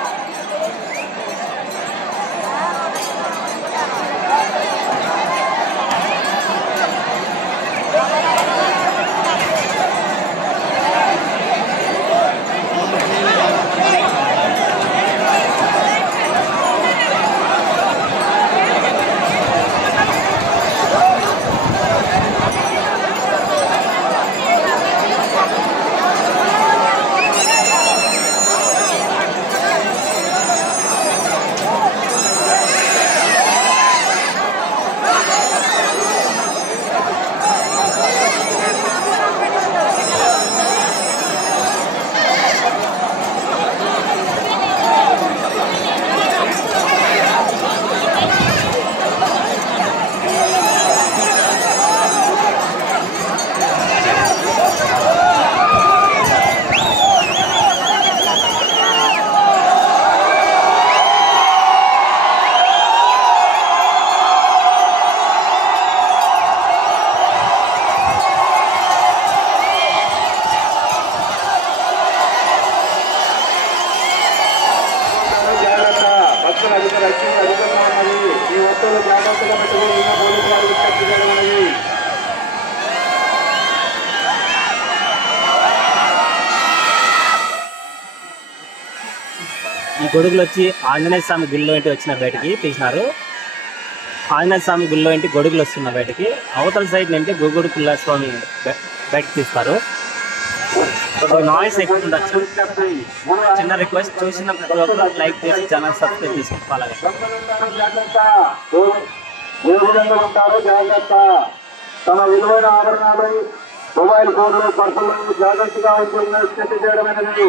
జాగ్రత్తగా పెట్టుకుని పోలీసు వారు విజ్ఞప్తి చేయడమైనది. ఈ గొడుగులు వచ్చి ఆంజనేయ స్వామి గుడిలో ఇంటి వచ్చిన బయటికి తీసినారు. ఆంజనేయ స్వామి గుడిలో ఇంటి గొడుగులు వస్తున్న బయటికి, అవతల సైడ్ నుండి గొడుగుడు పుల్ల స్వామి బయటకు తీస్తారు. నాయిస్ ఎక్కువ ఉండొచ్చు. చిన్న రిక్వెస్ట్, చూసిన ప్రతి ఒక్కరు లైక్ చేసి ఛానల్ సబ్స్క్రైబ్ చేసి ఫాలో జాగ్రత్త. తమ విలువైన ఆభరణాలు, మొబైల్ ఫోన్లు, పర్సులను జాగ్రత్తగా ఉంటుందని విజ్ఞప్తి చేయడమైనది.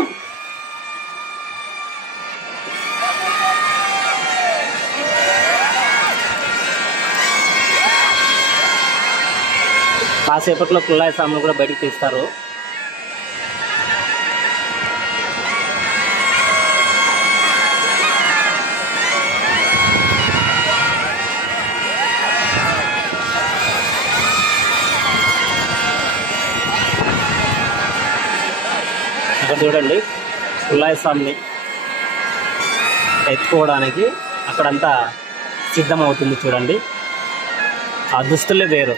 కాసేపట్లో పుల్లాయ స్వామిని కూడా బయటకు తీస్తారు. అక్కడ చూడండి, పుల్లాయ స్వామిని ఎత్తుకోవడానికి అక్కడంతా సిద్ధమవుతుంది. చూడండి, ఆ దుస్తులే వేరు.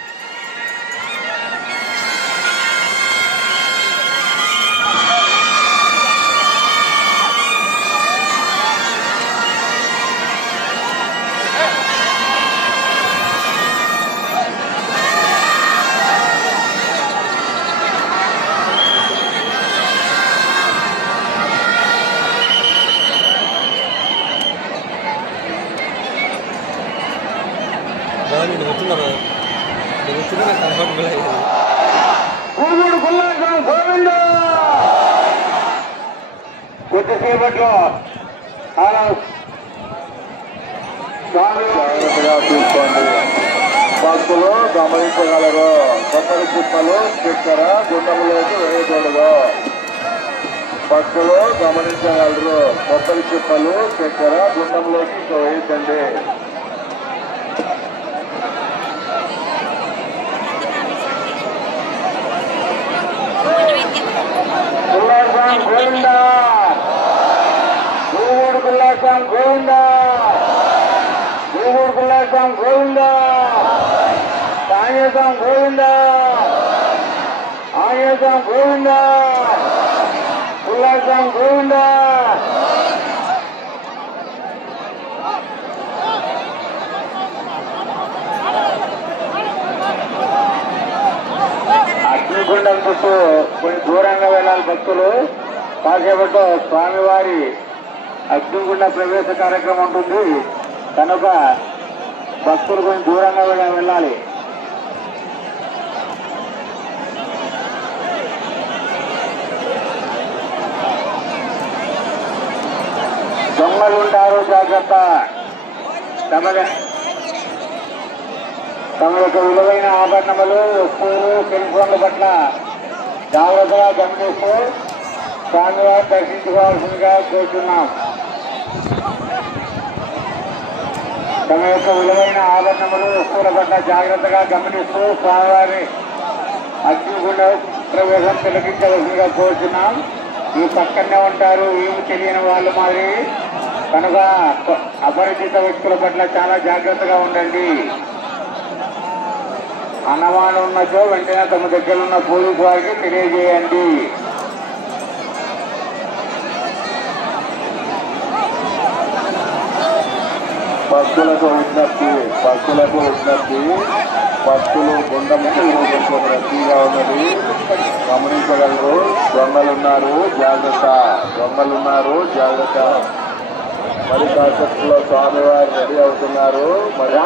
కొద్దిసేపట్లో జాగ్రత్తగా చూసుకోండి. భక్తులు గమనించగలరు. కొబ్బరి చిప్పలు చక్కెర గుండములోకి వేయకూడదు. భక్తులు గమనించగలరు. కొబ్బరి చిప్పలు చక్కెర గుండంలోకి ఇంకా వేయకండి. గుల్లాసం గోవిందా, గూడూరు గుల్లాసం గోవిందా, గూడూరు గుల్లాసం గోవిందా, ఆంజనేయం గోవిందా, ఆంజనేయం గోవిందా, గుల్లాసం గోవిందా. అగ్నిగుండం చుట్టూ కొంచెం దూరంగా వెళ్ళాలి భక్తులు. కాసేపట్లో స్వామివారి అగ్నిగుండ ప్రవేశ కార్యక్రమం ఉంటుంది కనుక భక్తులు కొంచెం దూరంగా వెళ్ళాలి. దొంగలు ఉంటారు, జాగ్రత్త. తమ యొక్క విలువైన ఆభరణములు, వస్తువులు, సెల్ ఫోన్ల పట్ల జాగ్రత్తగా గమనిస్తూ స్వామివారు దర్శించుకోవాల్సిందిగా కోరుతున్నాం. తమ యొక్క విలువైన ఆభరణములు, వస్తువుల పట్ల జాగ్రత్తగా గమనిస్తూ స్వామివారి అగ్నిగుండ ప్రవేశం తిలకించవలసిందిగా కోరుతున్నాం. ఈ పక్కనే ఉంటారు ఏమి తెలియని వాళ్ళు మాది కనుక అపరిచిత వ్యక్తుల పట్ల చాలా జాగ్రత్తగా ఉండండి. అనుమానం ఉన్నచో వెంటనే తమ దగ్గర ఉన్న పోలీసు వారికి తెలియజేయండి. భక్తులకు విజ్ఞప్తి, భక్తులు గుండముకు రద్దీగా ఉన్నది గమనించగలరు. దొంగలున్నారు, జాగ్రత్త. మరి కాసేపులో స్వామివారు రెడీ అవుతున్నారు. మరి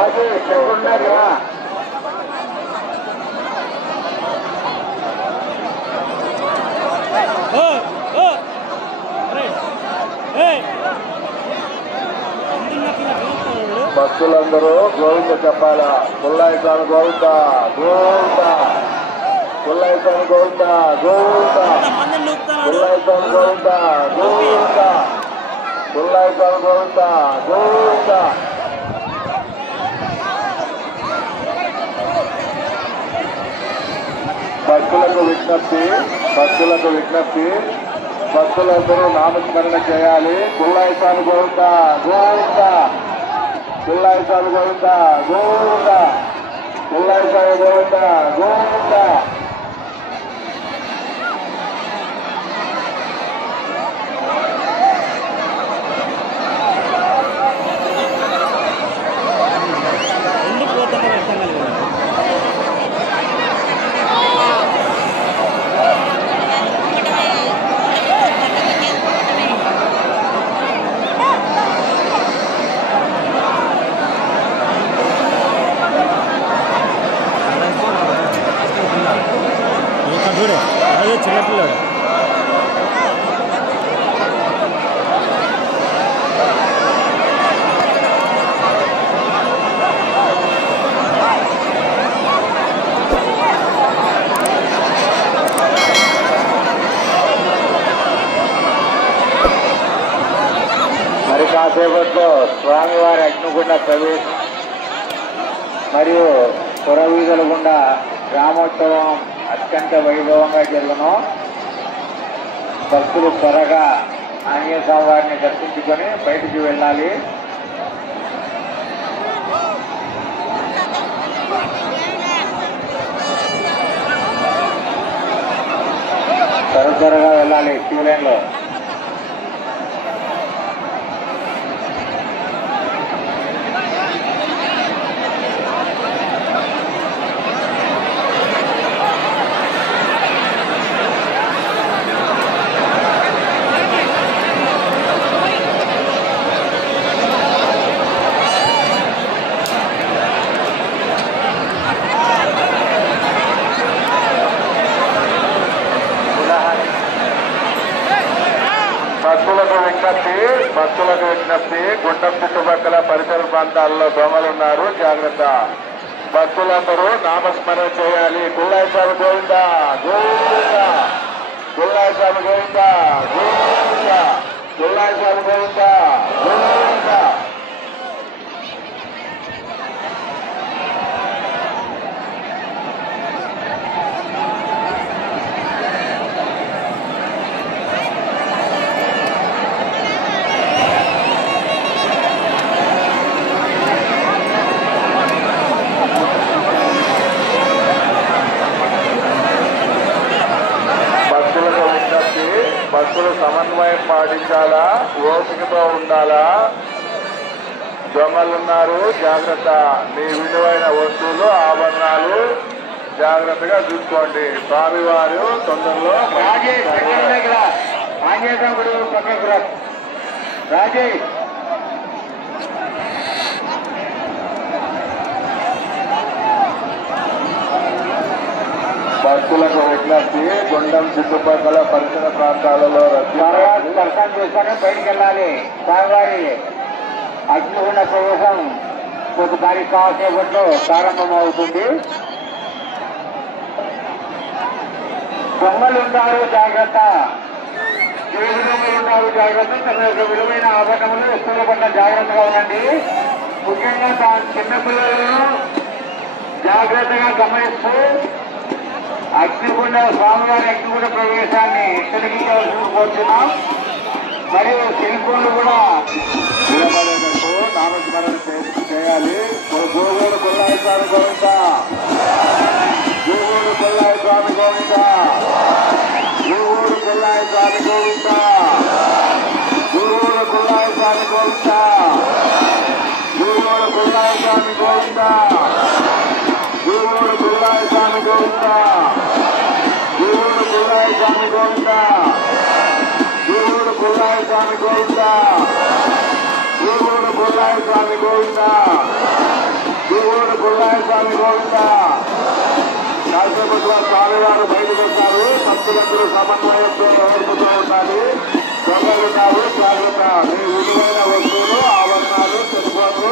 భక్తులందరూ గోవింద చెప్పాలా. పుల్లాయి స్వామి గోవిందా, పుల్లాయి స్వామి గోవిందా, పుల్లాయి స్వామి గోవిందా. భక్తులకు విజ్ఞప్తి, భక్తులందరూ నామస్మరణ చేయాలి. పుల్లాయి స్వామి గోవిందా, పుల్లాయి స్వామి గోవింద గోవింద పుల్లాయి స్వామి గోవింద గోవింద చూడు అదే చిన్నపిల్లాడు మరి కాసేపట్లో స్వామివారి అగ్నిగుండ ప్రవేశం మరియు పురవీధుల గుండా గ్రామోత్సవం అత్యంత వైభవంగా జరుగును. భక్తులు త్వరగా ఆంజనేయ స్వామి వారిని దర్శించుకొని బయటికి వెళ్ళాలి. త్వరగా వెళ్ళాలి క్యూ లైన్లో. భక్తులకు విజ్ఞప్తి గుండం చుట్టుపక్కల పరిసర ప్రాంతాల్లో దొంగలున్నారు, జాగ్రత్త. భక్తులందరూ నామస్మరణ చేయాలి. పుల్లాయి స్వామి గోవింద గోవింద పుల్లాయి స్వామి గోవింద గోవింద పుల్లాయి స్వామి గోవింద గోవింద. భక్తులు సమన్వయం పాటించాలా, ఓపికతో ఉండాలా. దొంగలున్నారు, జాగ్రత్త. మీ విలువైన వస్తువులు, ఆభరణాలు జాగ్రత్తగా చూసుకోండి. స్వామివారు తొందరలో భక్తులకు విజ్ఞప్తి గుండం చుట్టుపక్కల పరిసర ప్రాంతాలలో దర్శనం చేసుకొని బయటికి వెళ్ళాలి. స్వామివారి అగ్నిగుండ ప్రవేశం కొద్దిసారి కాసేపట్లో ప్రారంభమవుతుంది. దొంగలు ఉన్నారు, జాగ్రత్త. దొంగలు ఉన్నారు, జాగ్రత్త. తన యొక్క విలువైన ఆభరణములు వస్తువుల పట్ల జాగ్రత్తగా ఉండండి. ముఖ్యంగా చిన్నపిల్లలను జాగ్రత్తగా గమనిస్తూ అగ్నిగుండ స్వామివారి అగ్నిగుండ ప్రవేశాన్ని తొలగించవలసి కోరుతున్నాం. మరియు సెల్ఫోన్లు కూడా నామస్మరణ చేయాలి. గోగోడు కొల్లాయి స్వామి గోవింద గోగోడు కొల్లాయి స్వామి గోవింద గోగోడు కొల్లాయి స్వామి గోవింద గోగోడు కొల్లాయి స్వామి గోవింద గోగోడు కొల్లాయి స్వామి గోవింద గోగోడు కొల్లాయి స్వామి గోవింద గోగోడు కొల్లాయి స్వామి గోవింద గోగోడు కొల్లాయి స్వామి గోవింద గోగోడు కొల్లాయి స్వామి గోవింద గోగోడు కొల్లాయి స్వామి గోవింద. కాసేపట్లో స్వామివారు బయటకు వస్తారు. భక్తులందరూ సమన్వయంతో ఓర్పుతూ ఉండాలి. దొంగలున్నారు, జాగ్రత్త. మీ విలువైన వస్తువులు, ఆభరణాలు, సెల్ఫోన్లు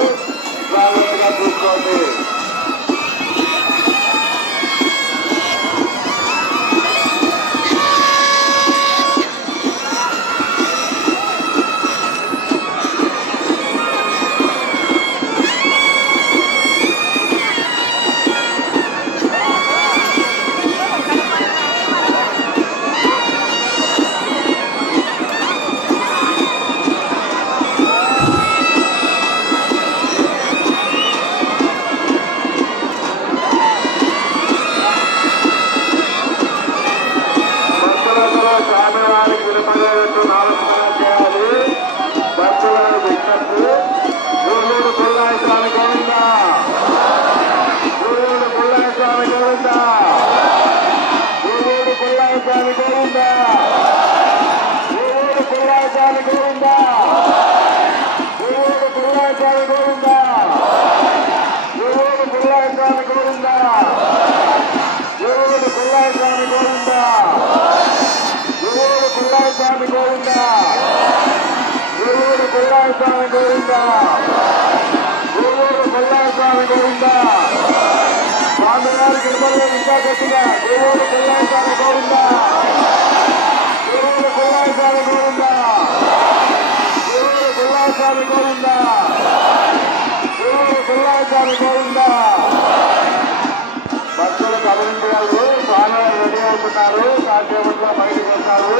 జాగ్రత్తగా చూసుకోండి. గోవిందా దేవుడు కొల్లాయస్వామి గోవిందా స్వామివారికి ఇబ్బంది ఇంకా గట్టిగా దేవుడు కొల్లాయస్వామి గోవిందా దేవుడు కొల్లాయస్వామి గోవిందా దేవుడు కొల్లాయస్వామి గోవిందా దేవుడు కొల్లాయస్వామి గోవిందా భక్తులు గమనించగలరు స్వామివారు రెడీ అవుతున్నారు కాసేపట్లో బయటకు వస్తారు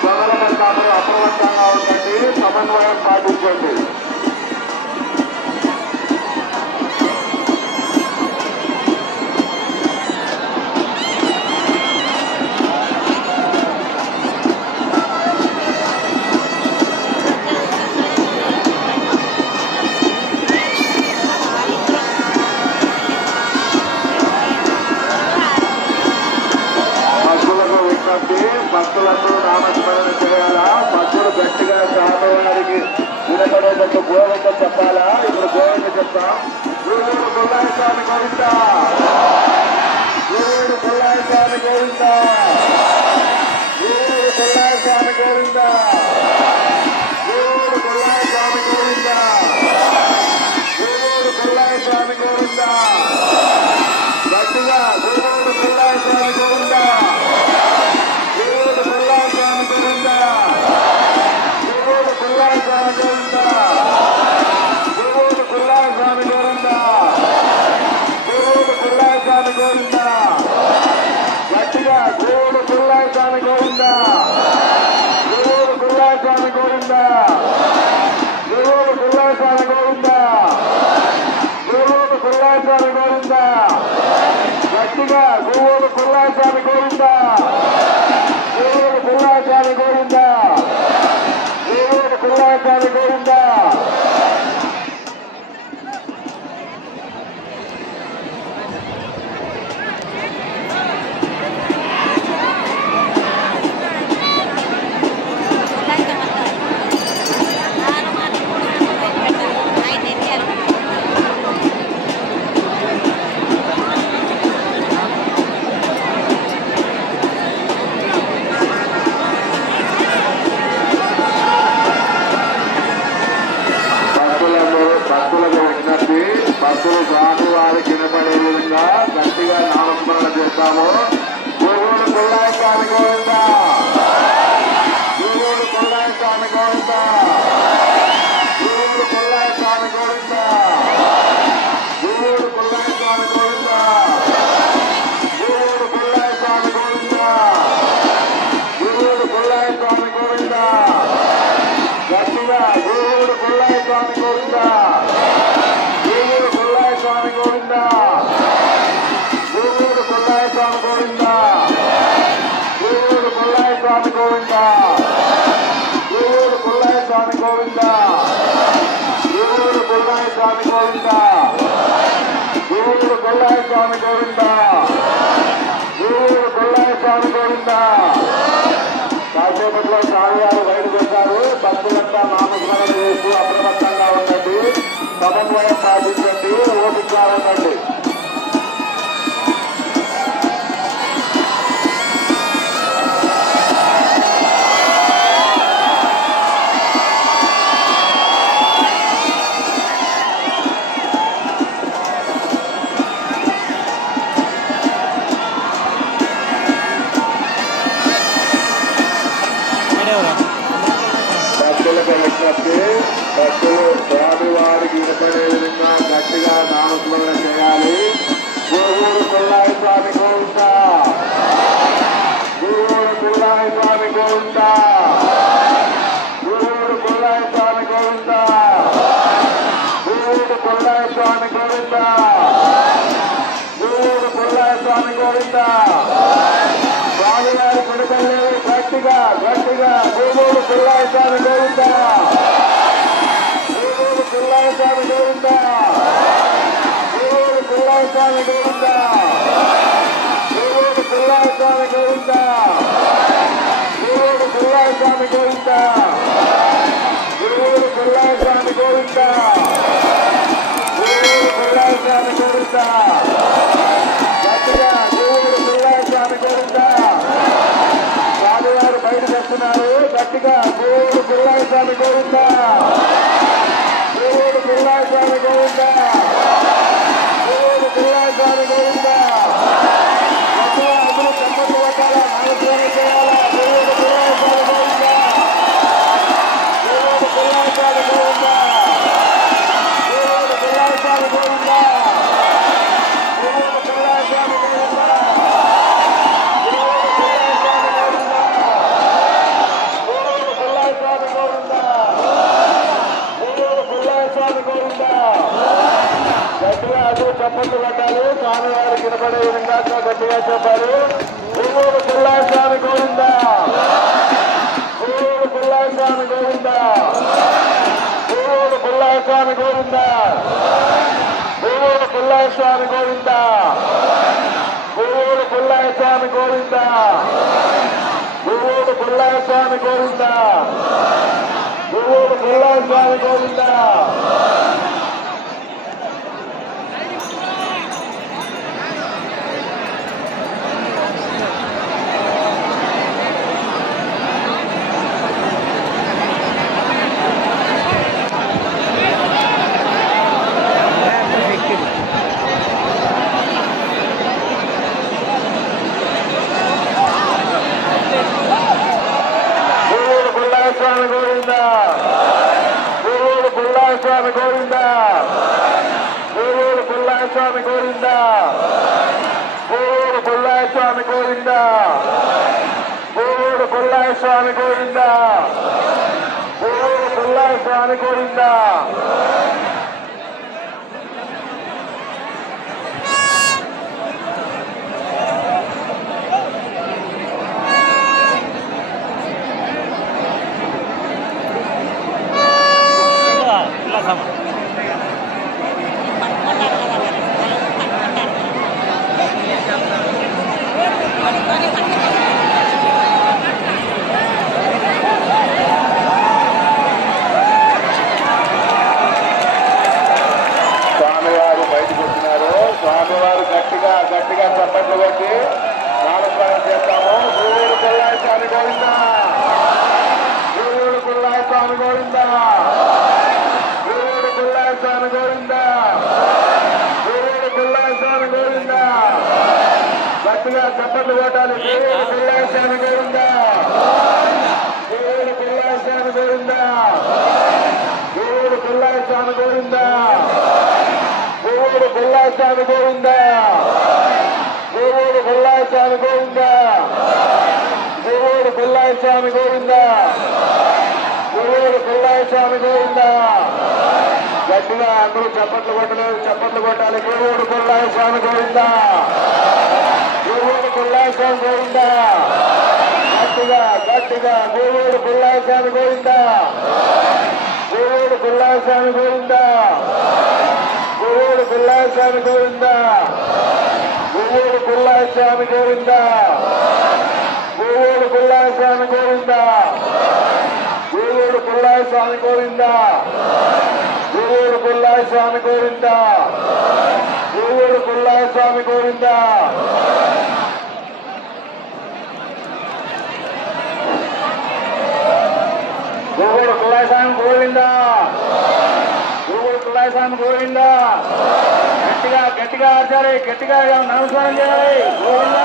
దొంగల పడతారు అప్రమత్తంగా ఉండండి సమన్వయం పాటించండి భక్తులందరూ నామస్మరణ చేయాలా భక్తులు గట్టిగా స్వామివారికి వినపడేటట్టు గోవింద చెప్పాలా ఇప్పుడు గోవింద చెప్తాం దేవుడు కొల్లాయస్వామి గోవిందా దేవుడు కొల్లాయస్వామి గోవిందా దేవుడు కొల్లాయస్వామి గోవిందా దేవుడు కొల్లాయస్వామి గోవిందా దేవుడు కొల్లాయస్వామి గోవిందా గట్టిగా దేవుడు కొల్లాయస్వామి గోవిందా దేవుడు కొల్లాయస్వామి గోవిందా దేవుడు కొల్లాయస్వామి గోవిందా దేవుడు కొల్లాయస్వామి గోవిందా దేవుడు కొల్లాయస్వామి గోవిందా గట్టిగా దేవుడు కొల్లాయస్వామి గోవిందా దేవుడు కొల్లాయస్వామి గోవిందా దేవుడు కొల్లాయస్వామి గోవిందా దేవుడు కొల్లాయస్వామి గోవిందా గట్టిగా దేవుడు కొల్లాయస్వామి గోవిందా దేవుడు కొల్లాయస్వామి గోవిందా దేవుడు కొల్లాయస్వామి గోవిందా భక్తులు స్వామివారికి వినపడే విధంగా గట్టిగా నామస్మరణ చేస్తాము దేవుడు కొల్లాయస్వామి గోవిందా దేవుడు కొల్లాయస్వామి గోవిందా దేవుడు కొల్లాయస్వామి గోవిందా దేవుడు కొల్లాయస్వామి గోవిందా దేవుడు కొల్లాయస్వామి గోవిందా దేవుడు కొల్లాయస్వామి గోవిందా గట్టిగా దేవుడు కొల్లాయస్వామి గోవిందా దేవుడు కొల్లాయస్వామి గోవిందా దేవుడు కొల్లాయస్వామి గోవిందా దేవుడు కొల్లాయస్వామి గోవిందా దేవుడు కొల్లాయస్వామి గోవిందా దేవుడు కొల్లాయస్వామి గోవిందా దేవుడు కొల్లాయస్వామి గోవిందా దేవుడు కొల్లాయస్వామి గోవిందా కాసేపట్లో స్వామివారు బయటకు వచ్చారు భక్తులంతా నామస్మరణ చేస్తూ అప్రమత్తంగా ఉండండి సమన్వయం పాటించండి ఓపికగా ఉండండి భక్తులకు విజ్ఞప్తి భక్తులు స్వామివారికి వినపడే విధంగా గట్టిగా నామస్మరణ చేయాలి దేవుడు కొల్లాయస్వామి గోవిందా దేవుడు కొల్లాయస్వామి గోవిందా దేవుడు కొల్లాయస్వామి గోవిందా దేవుడు కొల్లాయస్వామి గోవిందా దేవుడు కొల్లాయస్వామి గోవిందా స్వామివారి కొడుకల్ని గట్టిగా గట్టిగా దేవుడు కొల్లాయస్వామి గోవిందా దేవుడు కొల్లాయస్వామి గోవిందా దేవుడు కొల్లాయస్వామి గోవిందా దేవుడు కొల్లాయస్వామి గోవిందా దేవుడు కొల్లాయస్వామి గోవిందా దేవుడు కొల్లాయస్వామి గోవిందా దేవుడు కొల్లాయస్వామి గోవిందా గట్టిగా దేవుడు కొల్లాయస్వామి గోవిందా స్వామివారు బయటకు వస్తున్నారు గట్టిగా దేవుడు కొల్లాయస్వామి గోవిందా దేవుడు పిల్లాస్వామి గోవింద దేవుడు పిల్లాస్వామి గోవింద అందరూ కమ్మలు కొట్టాలా నాలుగు చేయాలా దేవుడు పిల్లాస్వామి గోవింద దేవుడు పిల్లాస్వామి గోవింద దేవుడు పిల్లాస్వామి గోవింద దేవుడు పిల్లాస్వామి గోవింద గట్టిగా అటు చప్పట్లు కట్టాలి స్వామివారు వినపడే విధంగా గట్టిగా చెప్పారు దేవుడు పిల్లాస్వామి గోవింద దేవుడు పిల్లాస్వామి గోవింద దేవుడు పిల్లాస్వామి గోవింద దేవుడు పిల్లాస్వామి గోవింద దేవుడు పిల్లాస్వామి గోవింద దేవుడు పిల్లాస్వామి గోవింద దేవుడు పిల్లాస్వామి గోవింద స్వామి గోవింద దేవుడు పిల్లాస్వామి గోవింద దేవుడు పిల్లాస్వామి గోవింద దేవుడు పిల్లాస్వామి గోవింద దేవుడు పిల్లాస్వామి గోవింద దేవుడు పిల్లాస్వామి గోవింద స్వామివారు బయటకు వచ్చినారు స్వామివారు గట్టిగా గట్టిగా చప్పట్లు కొట్టి నామస్మరణ చేస్తాము దేవుడు పిల్లాస్వామి గోవింద దేవుడు పిల్లాస్వామి గోవింద దేవుడు పిల్లాస్వామి గోవింద దేవుడు పిల్లాస్వామి గోవింద గట్టిగా చప్పట్లు కొట్టాలి దేవుడు పిల్లాస్వామి గోవింద దేవుడు పిల్లాస్వామి గోవింద దేవుడు పిల్లాస్వామి గోవింద దేవుడు పిల్లాస్వామి గోవింద దేవుడు పిల్లాస్వామి గోవింద దేవుడు పిల్లాస్వామి గోవింద దేవుడు పిల్లాస్వామి గోవింద గట్టిగా అందరూ చప్పట్లు కొట్టలేదు చప్పట్లు కొట్టాలి దేవుడు పిల్లాస్వామి గోవింద దేవుడు పిల్లాస్వామి గోవింద గట్టిగా గట్టిగా దేవుడు పిల్లాస్వామి గోవింద దేవుడు పిల్లాస్వామి గోవింద దేవుడు పిల్లాస్వామి గోవింద దేవుడు పిల్లాస్వామి గోవింద దేవుడు పిల్లాస్వామి గోవింద దేవుడు పిల్లాస్వామి గోవింద దేవుడు పిల్లాస్వామి గోవింద దేవుడు పిల్లాస్వామి గోవింద దేవుడు పిల్లాస్వామి గోవింద దేవుడు పిల్లాస్వామి గోవింద గట్టిగా గట్టిగా ఆచాలి గట్టిగా నమస్కారం చేయాలి గోవింద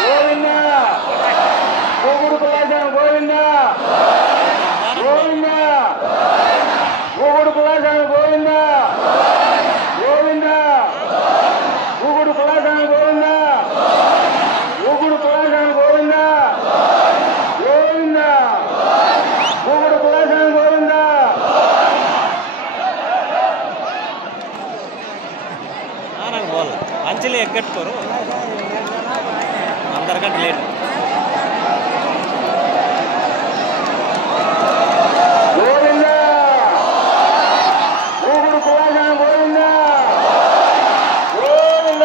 గోవింద దేవుడు పిల్లాస్వామి గోవింద గోవింద దేవుడు పిల్లాస్వామి గోవింద గోవింద దేవుడు పిల్లాస్వామి గోవింద దేవుడు పిల్లాస్వామి గోవింద గోవింద దేవుడు పిల్లాస్వామి గోవింద నాకు పోవాలి అంచెలు ఎక్కట్టుకోరు అందరికంటే లేట్ గోవింద దేవుడు పిల్లాస్వామి గోవింద గోవింద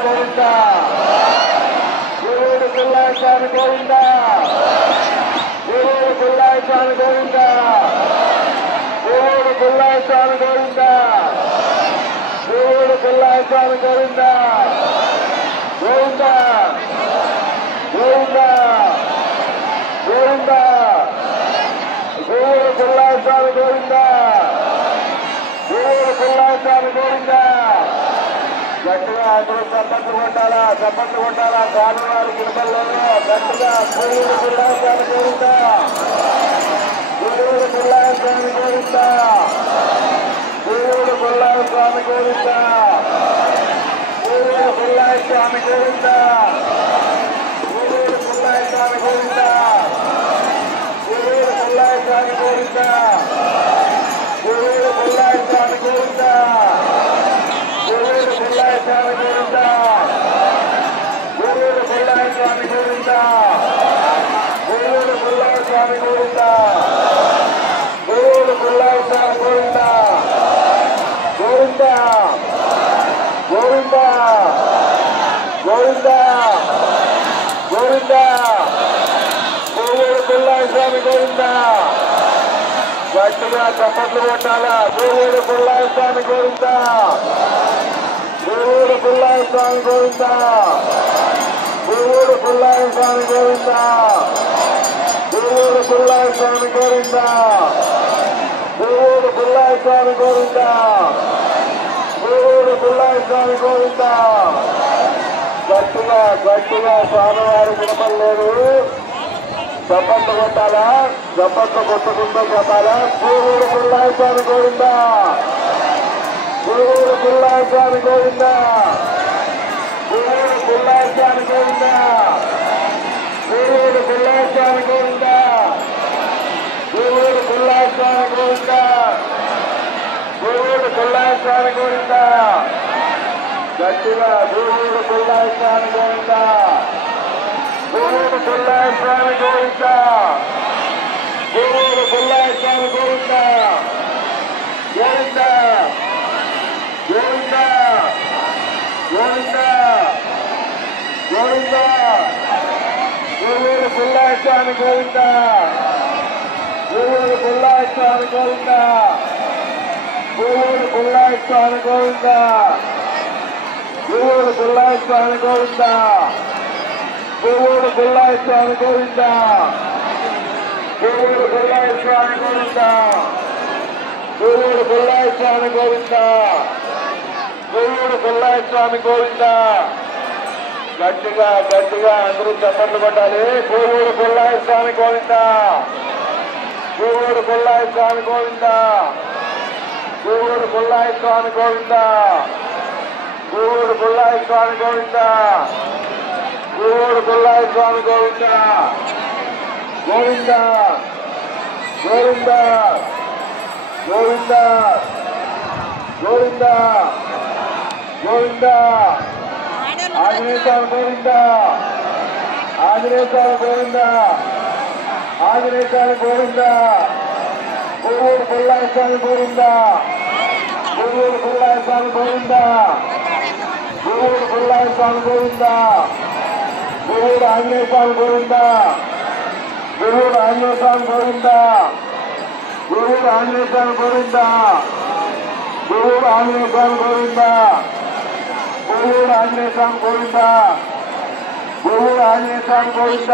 గోవింద గురువుడు పుల్లాయ స్వామి గోవింద గురువుడు పుల్లాయ స్వామి గోవింద గురువుడు పుల్లాయ స్వామి గోవింద గురువుడు పుల్లాయ స్వామి గోవింద గోవింద గోవింద గోవింద గురువుడు పుల్లాయ స్వామి గోవింద గురువుడు పుల్లాయ స్వామి గోవింద గట్టిగా అందరూ చప్పట్లు కొట్టాలా కాలు వారి గిరిపల్లలో గట్టిగా గురువుడు పుల్లాయ స్వామి గోవింద గురువుడు పుల్లాయ స్వామి గోవింద గురువుడు పుల్లాయ స్వామి గోవింద గురువుడు పుల్లాయ స్వామి గోవింద గురువుడు పుల్లాయ స్వామి గోవింద గురువుడు పుల్లాయ స్వామి గోవింద గురువుడు పుల్లాయ స్వామి గోవింద గురువుడు పుల్లాయ స్వామి గోవింద గురువుడు పుల్లాయ స్వామి గోవింద గురువుడు పుల్లాయ స్వామి గోవింద గురువుడు పుల్లాయ స్వామి గోవింద గోవింద గోవింద గోవింద గోవింద గురువుడు పుల్లాయ స్వామి గోవింద గట్టిగా చప్పట్లు కొట్టాలా గురువుడు పుల్లాయ స్వామి గోవింద గురువుడు పుల్లాయ స్వామి గోవింద గురువుడు పుల్లాయ స్వామి గోవింద గురువుడు పుల్లాయ స్వామి గోవింద గురువుడు పుల్లాయ స్వామి గోవింద గురువుడు పుల్లాయ స్వామి గోవింద గట్టిగా స్వామివారి వినపడలేదు చప్పట్లు కొట్టాలా చప్పట్లు కొట్టుకుంటూ చెప్పాలా గురువుడు పుల్లాయ స్వామి గోవింద గురువుడు పుల్లాయ స్వామి గోవింద గురువుడు పుల్లాయ స్వామి గోవింద గురువుడు పుల్లాయ స్వామి గోవింద గురువుడు పుల్లాయ స్వామి గోవింద గురువుడు పుల్లాయ స్వామి గోవింద గట్టిగా గురువుడు పుల్లాయ స్వామి గోవింద గురువుడు పుల్లాయ స్వామి గోవింద గురువుడు పుల్లాయ స్వామి గోవింద గోవింద గోవింద గోవింద గోవింద గురువుడు పుల్లాయ స్వామి గోవింద గురువుడు పుల్లాయ స్వామి గోవింద గురువుడు పుల్లాయ స్వామి గోవింద గురువుడు పుల్లాయ స్వామి గోవింద గురువుడు పుల్లాయ స్వామి గోవింద గురువుడు పుల్లాయ స్వామి గోవింద గురువుడు పుల్లాయ స్వామి గోవింద గురువుడు పుల్లాయ స్వామి గోవింద గట్టిగా అందరూ చప్పట్లు కొట్టాలి గురువుడు పుల్లాయ స్వామి గోవింద గురువుడు పుల్లాయ స్వామి గోవింద గురువుడు పుల్లాయ స్వామి గోవింద గురువుడు పుల్లాయ స్వామి గోవింద గురువుడు పుల్లాయ స్వామి గోవింద గోవింద గోవింద గోవింద గోవింద గోవింద ఆంజనేయ స్వామి గోవింద ఆంజనేయ స్వామి గోవింద ఆంజనేయ స్వామి గోవింద గురువుడు పుల్లాయ స్వామి గోవింద గురువుడు పుల్లాయ స్వామి గోవింద గురువుడు పుల్లాయ స్వామి గోవింద గురువుడు ఆంజనేయ స్వామి గోవింద గురువుడు ఆంజనేయ స్వామి గోవింద గురువుడు ఆంజనేయ స్వామి గోవింద గురువుడు ఆంజనేయ స్వామి గోవింద గురువుడు ఆంజనేయ స్వామి గోవింద గురువుడు ఆంజనేయ స్వామి గోవింద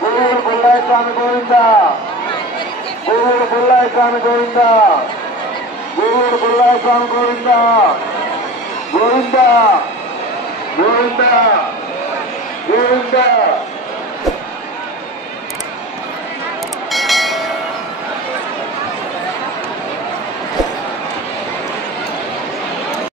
గురువుడు పుల్లాయ స్వామి గోవింద గురువుడు పుల్లాయ స్వామి గోవింద గురువుడు పుల్లాయ స్వామి గోవింద గోవింద గోవింద గోవింద